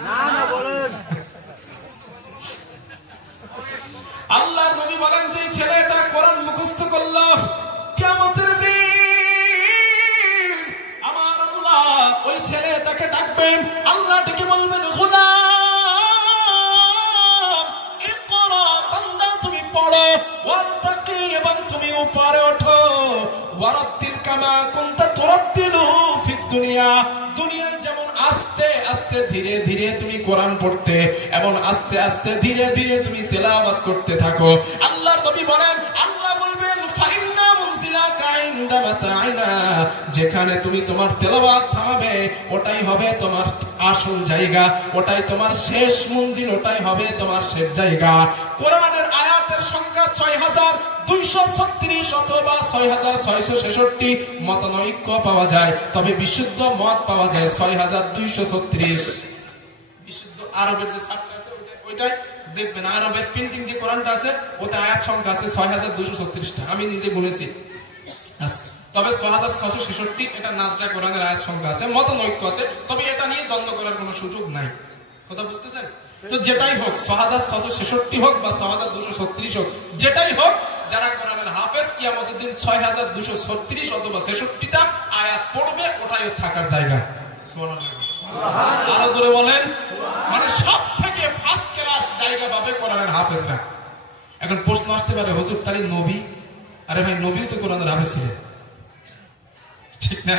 না, না বলেন। আল্লাহর নবী বলেন যে ছেলেটা কোরআন মুখস্থ করলো, কিয়ামতের দিন আমার আল্লাহ ওই ছেলেটাকে ডাকবেন, আল্লাহ ডেকে বলবেন গোলাম ইকরা, বান্দা তুমি পড়ো, ওয়ারতাকি, এবং তুমি উপরে ওঠো, ওয়ারাতিল কামা কুনতা তুরাতিলু ফিদ দুনিয়া, দুনিয়ায় যেমন আস্তে আস্তে ধীরে ধীরে তুমি কোরআন পড়তে, এমন আস্তে আস্তে ধীরে ধীরে তুমি তেলাওয়াত করতে থাকো। আল্লাহর নবী বলেন, আল্লাহ বলবেন ফাইন্না মুনজিলাকা ইনদা মাতাইনা, যেখানে তুমি তোমার তেলাওয়াত থামাবে ওটাই হবে তোমার আসল জায়গা, ওটাই তোমার শেষ মঞ্জিল, ওটাই হবে তোমার শেষ জায়গা। কোরআনের আয়াতের সংখ্যা 6236 অথবা 6666 মতানৈক্য পাওয়া যায়, তবে বিশুদ্ধ মত পাওয়া যায় 6236। বিশুদ্ধ আরবের যে ছাপটা আছে ওইটাই দেখবেন, আরবের প্রিন্টিং যে কোরআনটা আছে ওতে আয়াত সংখ্যা আছে 6236টা, আমি নিজে গুনেছি। তবে 6666 এটা নাজরা কোরআনের আয়াত সংখ্যা আছে, মতানৈক্য আছে, তবে এটা নিয়ে দ্বন্দ্ব করার কোনো সুযোগ নাই। কথা বুঝতেছেন? তো যেটাই হোক ৬৬৬৬ হোক বা ৬২৩৬ হোক, যেটাই হোক, যারা কোরআনের হাফেজ কিয়ামতের দিন ৬২৩৬ অথবা ৬৬টা আয়াত পড়বে, ওটাই থাকার জায়গা। আরো জোরে বলেন। মানে সব থেকে ফার্স্ট ক্লাস জায়গা পাবে কোরআনের হাফেজরা। এখন প্রশ্ন আসতে পারে, হুজুর তাহলে নবী? আরে ভাই, নবীও তো কোরআনের হাফেজ ছিলেন, ঠিক না?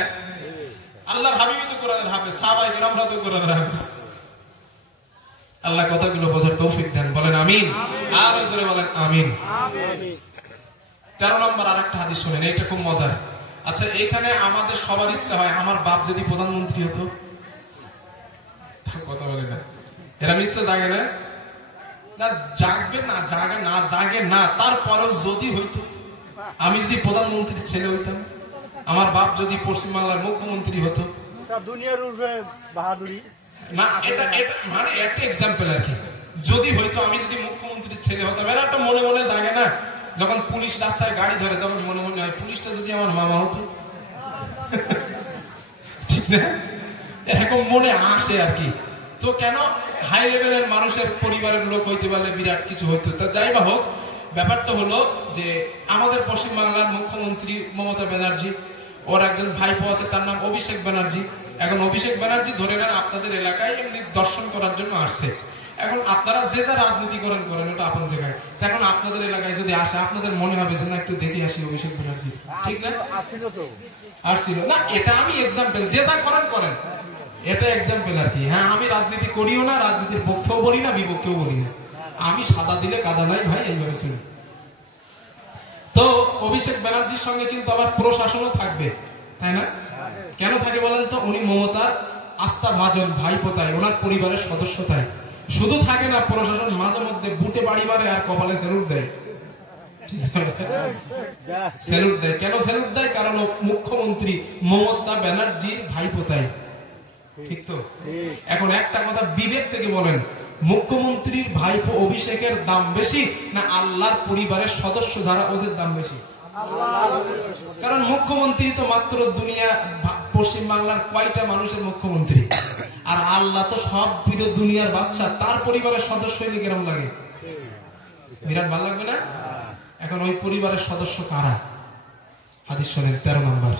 আল্লাহর হাবিবই তো কোরআনের হাফেজ, সাহাবায়ে কেরামরা তো কোরআনের হাফেজ। আল্লাহ কথাগুলো বোঝার তৌফিক দেন, বলেন আমিন। আরো জোরে বলেন আমিন। 13 নম্বর আরেকটা হাদিস শুনেন, এটা খুব মজার। আচ্ছা, এইখানে আমাদের সবার ইচ্ছা হয় আমার বাপ যদি প্রধানমন্ত্রী হতো। কথা বলে না, এরকম ইচ্ছা জাগে না? না জাগবে না, জাগে না, জাগে না, তারপরেও যদি হইতো, আমি যদি প্রধানমন্ত্রীর ছেলে হইতাম, আমার বাপ যদি পশ্চিমবাংলার মুখ্যমন্ত্রী হতো, দুনিয়ার উঠবে বাহাদুরি না, এটা মানে একটা এক্সাম্পল আর কি। যদি হইতো, আমি যদি মুখ্যমন্ত্রীর ছেলে হতাম, এরা একটা মনে মনে জাগে না? যখন পুলিশ রাস্তায় গাড়ি ধরে তখন মনে মনে হয় পুলিশটা যদি আমার মামা হতো, ঠিক না? এরকম মনে আসে আর কি। তো কেন হাই লেভেলের মানুষের পরিবারের লোক হইতে পারলে বিরাট কিছু হইতো। তা যাই বা হোক, ব্যাপারটা হলো যে আমাদের পশ্চিমবাংলার মুখ্যমন্ত্রী মমতা ব্যানার্জি, ওর একজন ভাইপো আছে, তার নাম অভিষেক ব্যানার্জি। এখন অভিষেক ব্যানার্জি ধরে নেন আপনাদের এলাকায় এমনি দর্শন করার জন্য আসছে। এখন আপনারা যে যা রাজনীতি করেন ওটা আপন জায়গায়। এখন আপনাদের এলাকায় যদি আসে, আপনাদের মনে হবে যে না, একটু দেখে আসি অভিষেক ব্যানার্জি, ঠিক না? আসছিল না, এটা আমি এক্সাম্পল, যে যা করেন, এটা এক্সাম্পল আর কি। হ্যাঁ, আমি রাজনীতি করিও না, রাজনীতির পক্ষেও বলি না, বিপক্ষেও বলি না, আমি সাদা দিলে কাদা নাই ভাই, এইভাবে শুনি। তো অভিষেক ব্যানার্জির সঙ্গে কিন্তু আবার প্রশাসনও থাকবে, তাই না? কেন থাকে বলেন তো? উনি মমতার আস্থা ভাজন ভাইপোতায়, ওনার পরিবারের সদস্য তাই। শুধু থাকে না, প্রশাসন মাঝে মধ্যে বুটে বাড়ি মারে আর কপালে স্যালুট দেয়। স্যালুট দেয় কেন? স্যালুট দেয় কারণ মুখ্যমন্ত্রী মমতা ব্যানার্জির ভাইপোতায়, ঠিক তো? এখন একটা কথা বিবেক থেকে বলেন, মুখ্যমন্ত্রীর ভাইপো অভিষেকের দাম বেশি না আল্লাহর পরিবারের সদস্য যারা, ওদের দাম বেশি? কারণ মুখ্যমন্ত্রী তো মাত্র দুনিয়া, পশ্চিমবাংলার কয়টা মানুষের মুখ্যমন্ত্রী, আর আল্লাহ তো সব দুনিয়ার বাদশা, তার পরিবারের সদস্য হইলে কেরম লাগে? বিরাট ভালো লাগবে না? এখন ওই পরিবারের সদস্য কারা? হাদিস শোনেন 13 নম্বর।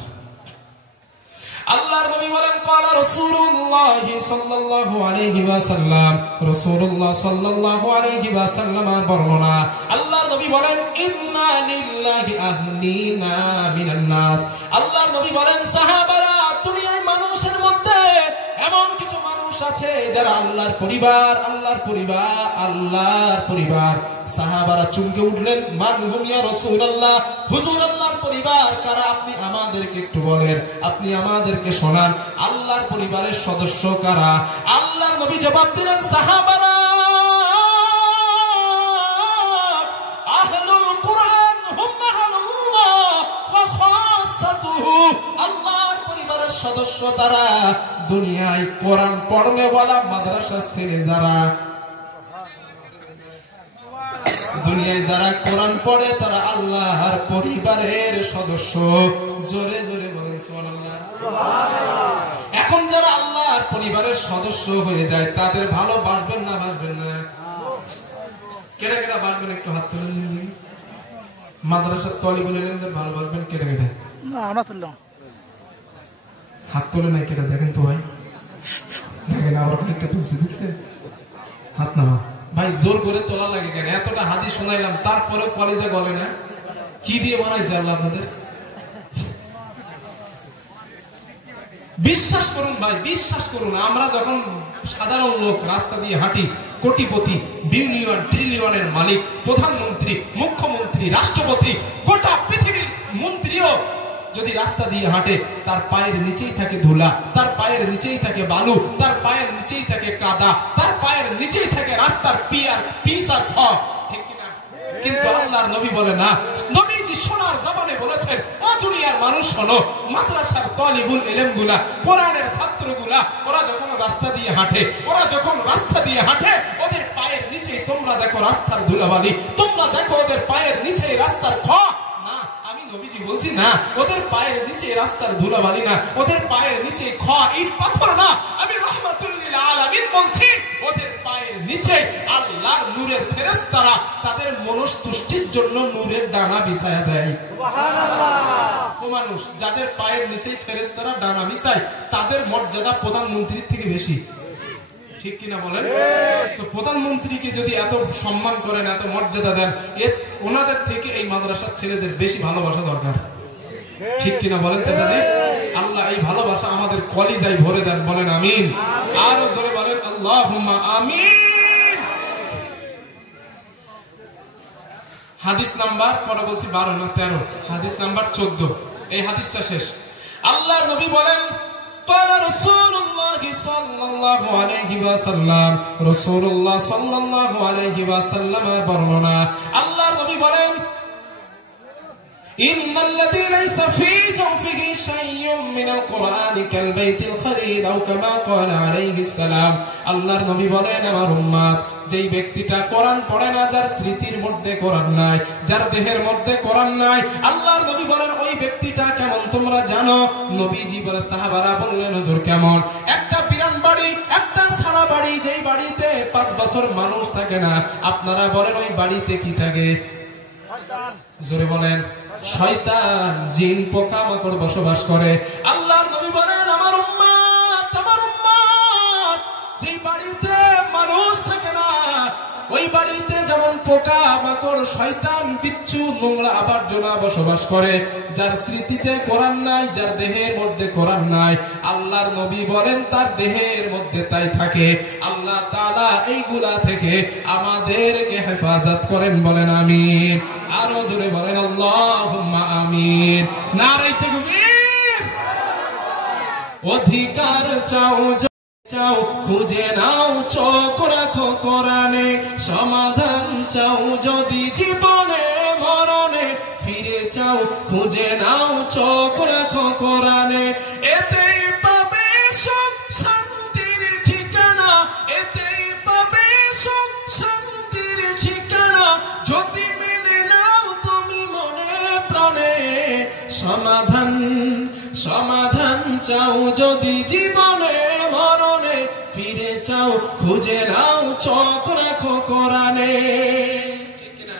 আল্লাহর নবী বলেন, ক্বালা রাসূলুল্লাহ সাল্লাল্লাহু আলাইহি ওয়াসাল্লাম, রাসূলুল্লাহ সাল্লাল্লাহু আলাইহি ওয়াসাল্লামের বর্ণনা। আল্লাহর নবী বলেন, ইন্না লিল্লাহি আহলিনা মিনান নাস। আল্লাহর নবী বলেন, সাহাবারা, দুনিয়ার মানুষের মধ্যে এমন কিছু মানুষ আছে যারা আল্লাহর পরিবার, আল্লাহর পরিবার, আল্লাহর পরিবার। সাহাবারা চমকে উঠলেন, মান হুম ইয়া রাসূলুল্লাহ, হুজুর আল্লাহর পরিবার কারা? আপনি আমাদেরকে একটু বলেন, আপনি আমাদেরকে শোনান, আল্লাহর পরিবারের সদস্য কারা? আল্লাহর নবী জবাব দিলেন, সাহাবারা আহলুল কুরআন হুম আহলুল্লাহ ওয়া খাসাতুহু। আল্লাহর পরিবারের সদস্য তারা দুনিয়ায় কোরআন পড়নেওয়ালা মাদ্রাসার ছেলে যারা, দুনিয়ায় যারা কোরআন পড়ে তারা আল্লাহর পরিবারের সদস্য। জোরে জোরে বলেন সুবহানাল্লাহ। এখন যারা আল্লাহর পরিবারের সদস্য হয়ে যায় তাদের ভালোবাসবেন না বাসবেন না? কেডা কেডা বাসবেন? একটু হাত তুলে দিন। মাদ্রাসার তালিবুল ইলমদের ভালোবাসবেন কেডা কেডা? না, আমরা তুললাম। হাত তোলে নাই কেডা? দেখেন তো ভাই, দেখেন আবার একটা তুলছে, দেখছেন? হাত নামা ভাই, জোর করে তোলা লাগে কেন? এতটা হাদিস শোনাইলাম তারপরেও কলেজে গলে না। কি দিয়ে বানাইছে আল্লাহ আপনাদের? বিশ্বাস করুন ভাই, বিশ্বাস করুন, আমরা যখন সাধারণ লোক রাস্তা দিয়ে হাঁটি, কোটিপতি, বিলিয়ন ট্রিলিয়নের মালিক, প্রধানমন্ত্রী, মুখ্যমন্ত্রী, রাষ্ট্রপতি, গোটা পৃথিবীর মন্ত্রীও যদি রাস্তা দিয়ে হাঁটে, তার পায়ের নিচেই থাকে ধুলা, তার পায়ের নিচেই থাকে বালু, তার পায়ের নিচেই থাকে কাদা, তার পায়ের নিচেই থাকে রাস্তার পিস আর খড়, ঠিক কিনা? কিন্তু আল্লাহর নবী বলে না, নবীজি সোনার জবানে বলেছেন, ও দুনিয়ার মানুষ শোনো, মাদ্রাসার তালিবুল ইলম গুলা, কোরআনের ছাত্রগুলা, ওরা যখন রাস্তা দিয়ে হাঁটে, ওদের পায়ের নিচে তোমরা দেখো রাস্তার ধুলাবালি, তোমরা দেখো ওদের পায়ের নিচে রাস্তার খড়। নবীজি বলছি না, ওদের পায়ের নিচে রাস্তার ধুলাবালি না, ওদের পায়ের নিচে ইট পাথর না, আমি রাহমাতুল লিল আলামিন বলছি ওদের পায়ের নিচে আল্লাহর নূরের ফেরেশতারা তাদের মনস্তুষ্টির জন্য নূরের ডানা বিছায়া দেয়। সুবহানাল্লাহ। ও মানুষ যাদের পায়ের নিচে ফেরেশতারা ডানা বিছায় তাদের মর্যাদা প্রধানমন্ত্রীর থেকে বেশি, ঠিক কিনা বলেন? তো প্রধানমন্ত্রীকে যদি এত সম্মান করেন, এত মর্যাদা দেন, ওনাদের থেকে এই মাদ্রাসার ছেলেদের বেশি ভালোবাসা দরকার, ঠিক কিনা বলেন চাচাজি? আল্লাহ এই ভালোবাসা আমাদের কলিজায় ভরে দেন, বলেন আমিন। আর জোরে বলেন আল্লাহুম্মা আমিন। হাদিস নাম্বার কত বলছি? 12 না 13? হাদিস নাম্বার 14। এই হাদিসটা শেষ। আল্লাহর নবী বলেন قال رسول الله صلى الله عليه وسلم رسول الله صلى الله عليه وسلم বর্ণনা আল্লাহর নবী বলেন إن الذي ليس في جوفه شيء من القرآن كالبيت الخريد أو كما قال عليه السلام আল্লাহর নবী বলেন আমার উম্মত যেই ব্যক্তিটা কোরআন পড়ে না, যার স্মৃতির মধ্যে কোরআন নাই, যার দেহের মধ্যে কোরআন নাই, আল্লাহর নবী বলেন ওই ব্যক্তিটা কেমন তোমরা জানো? নবীজি বলে সাহাবারা বললেন হুজুর কেমন? একটা বিরান বাড়ি, একটা সারা বাড়ি, যেই বাড়িতে 5 বছর মানুষ থাকে না, আপনারা বলেন ওই বাড়িতে কি থাকে? জোরে বলেন শয়তান, জিন, পোকামাকড় বসবাস করে। আল্লাহর নবী বলেন আমার উম্মত যেই বাড়িতে মানুষ থাকে না, ওই বাড়িতে যেমন পোকামাকড়, শয়তান, বিচ্ছু, নোংরা আবর্জনা বসবাস করে। যার স্মৃতিতে কোরআন নাই, যার দেহের মধ্যে কোরআন নাই, আল্লাহর নবী বলেন তার দেহের মধ্যে তাই থাকে। আল্লাহ তাআলা এইগুলা থেকে আমাদেরকে হেফাজত করেন, বলেন আমিন। আরো জোরে বলেন আল্লাহুম্মা আমিন। নারে তাকবীর। অধিকার চাও চাও খুঁজে নাও, চোখ রাখো কোরআনে, সমাধান চাও যদি জীবনে মরণে, ফিরে চাও খুঁজে নাও, চোখ রাখো কোরআনে, এতেই পাবে সুখ শান্তির ঠিকানা, এতেই পাবে সুখ শান্তির ঠিকানা, যদি মেনে নাও তুমি মনে প্রাণে, সমাধান সমাধান চাও যদি জীবনে মরণে, ফিরে চাও খুঁজে নাও, চোখ রাখো কোরআনে, ঠিক কিনা?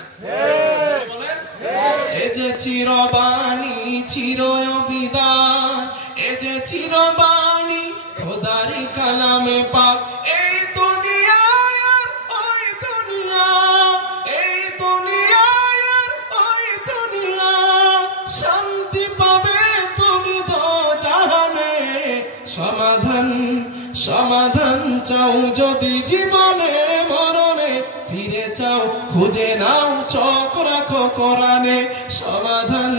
এ যে চিরবাণী চির অভিধান, এ যে চিরবাণী খোদারি কালামে পাক, এই দুনিয়া আর ওই দুনিয়া, এই দুনিয়া আর ওই দুনিয়া, শান্তি পাবে তুমি দোজাহানে, সমাধান সমাধান চাও যদি জীবনে মরণে, ফিরে চাও খুঁজে নাও, চোখ রাখো কোরআনে, সমাধান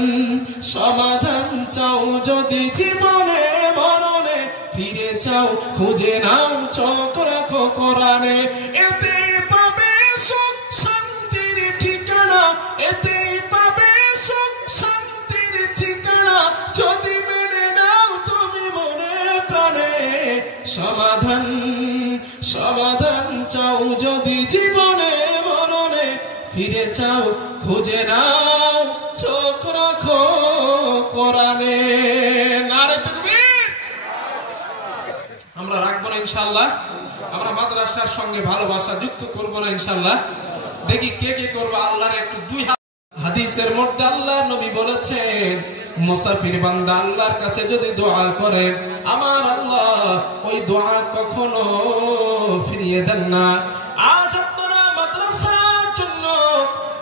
সমাধান চাও যদি জীবনে মরণে, ফিরে চাও খুঁজে নাও, চোখ রাখো কোরআনে, এতেই পাবে সুখ শান্তির ঠিকানা, এতেই পাবে সুখ শান্তির ঠিকানা, যদি মেনে নাও তুমি মনে প্রাণে, সমাধান সমাধান চাও যদি জীবনে মরণে, ফিরে চাও খুঁজে নাও, চোখ রাখো কোরআনে। নারে তাকবীর। আমরা রাখবো না ইনশাআল্লাহ, আমরা মাদ্রাসার সঙ্গে ভালোবাসা যুক্ত করবো না ইনশাআল্লাহ। দেখি কে কে করবো। আল্লাহর একটু দুই হাদিসের মধ্যে আল্লাহর নবী বলেছেন মুসাফির বান্দা আল্লাহর কাছে যদি দোয়া করে, আমার আল্লাহ ওই দোয়া কখনো ফিরিয়ে দেন না। আজ আপনারা মাদ্রাসার জন্য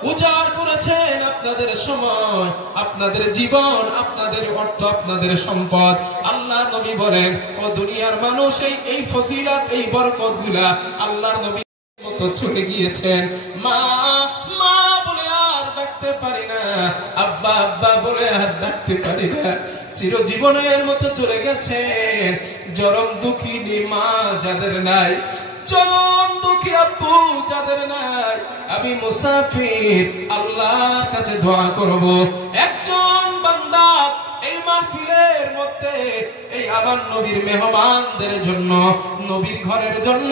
উজাড় করেছেন আপনাদের সময়, আপনাদের জীবন, আপনাদের অর্থ, আপনাদের সম্পদ। আল্লাহর নবী বলেন ও দুনিয়ার মানুষ, এই ফজিলত, এই বরকতগুলা আল্লাহর নবী মতো চলে গিয়েছেন। মা মা বলে আর ডাকতে পারি না, আব্বা আব্বা বলে আর ডাকতে পারি না, চিরজীবনের মতো চলে গেছেন। চরম দুঃখিনী মা যাদের নাই, চরম দুঃখী আব্বু যাদের নাই, আমি মুসাফির আল্লাহর কাছে দোয়া করব একজন বান্দা এই মাহফিলের মধ্যে, এই আমার নবীর মেহমানদের জন্য, নবীর ঘরের জন্য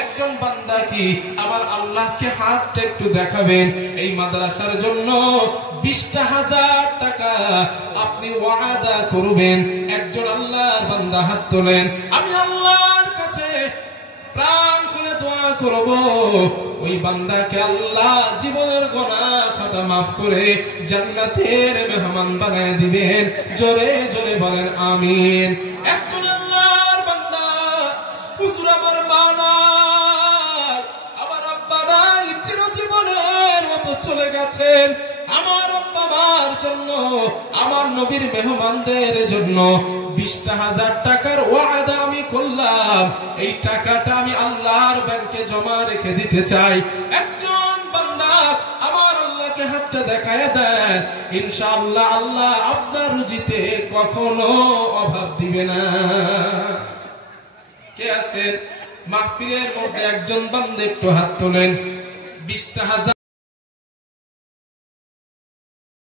একজন বান্দা কি আমার আল্লাহকে হাতটা একটু দেখাবেন? এই মাদ্রাসার জন্য 20,000 টাকা আপনি ওয়াদা করবেন। একজন আল্লাহর বান্দা হাত তোলেন, আমি আল্লাহর কাছে প্রাণ খুলে দোয়া করব ওই বান্দাকে আল্লাহ জীবনের গুনাহ খাতা মাফ করে জান্নাতের মেহমান বানায় দিবেন। জোরে জোরে বলেন আমিন। একজন আল্লাহর বান্দা, হুজুর আমার মা নাই, আমার আব্বা নাই, চিরজীবনের মতো চলে গেছেন। আমার আব্বা মার জন্য, আমার নবীর মেহমানদের জন্য 20,000 টাকার ওয়াদা আমি করলাম। এই টাকাটা আমি আল্লাহর ব্যাংকে জমা রেখে দিতে চাই। একজন বান্দা আমার আল্লাহকে হাতটা দেখায় দেন, ইনশাআল্লাহ আল্লাহ আপনার রুজিতে কখনো অভাব দিবে না। কে আছেন মাহফিলের মধ্যে? একজন বান্দা একটু হাত তোলেন। 20,000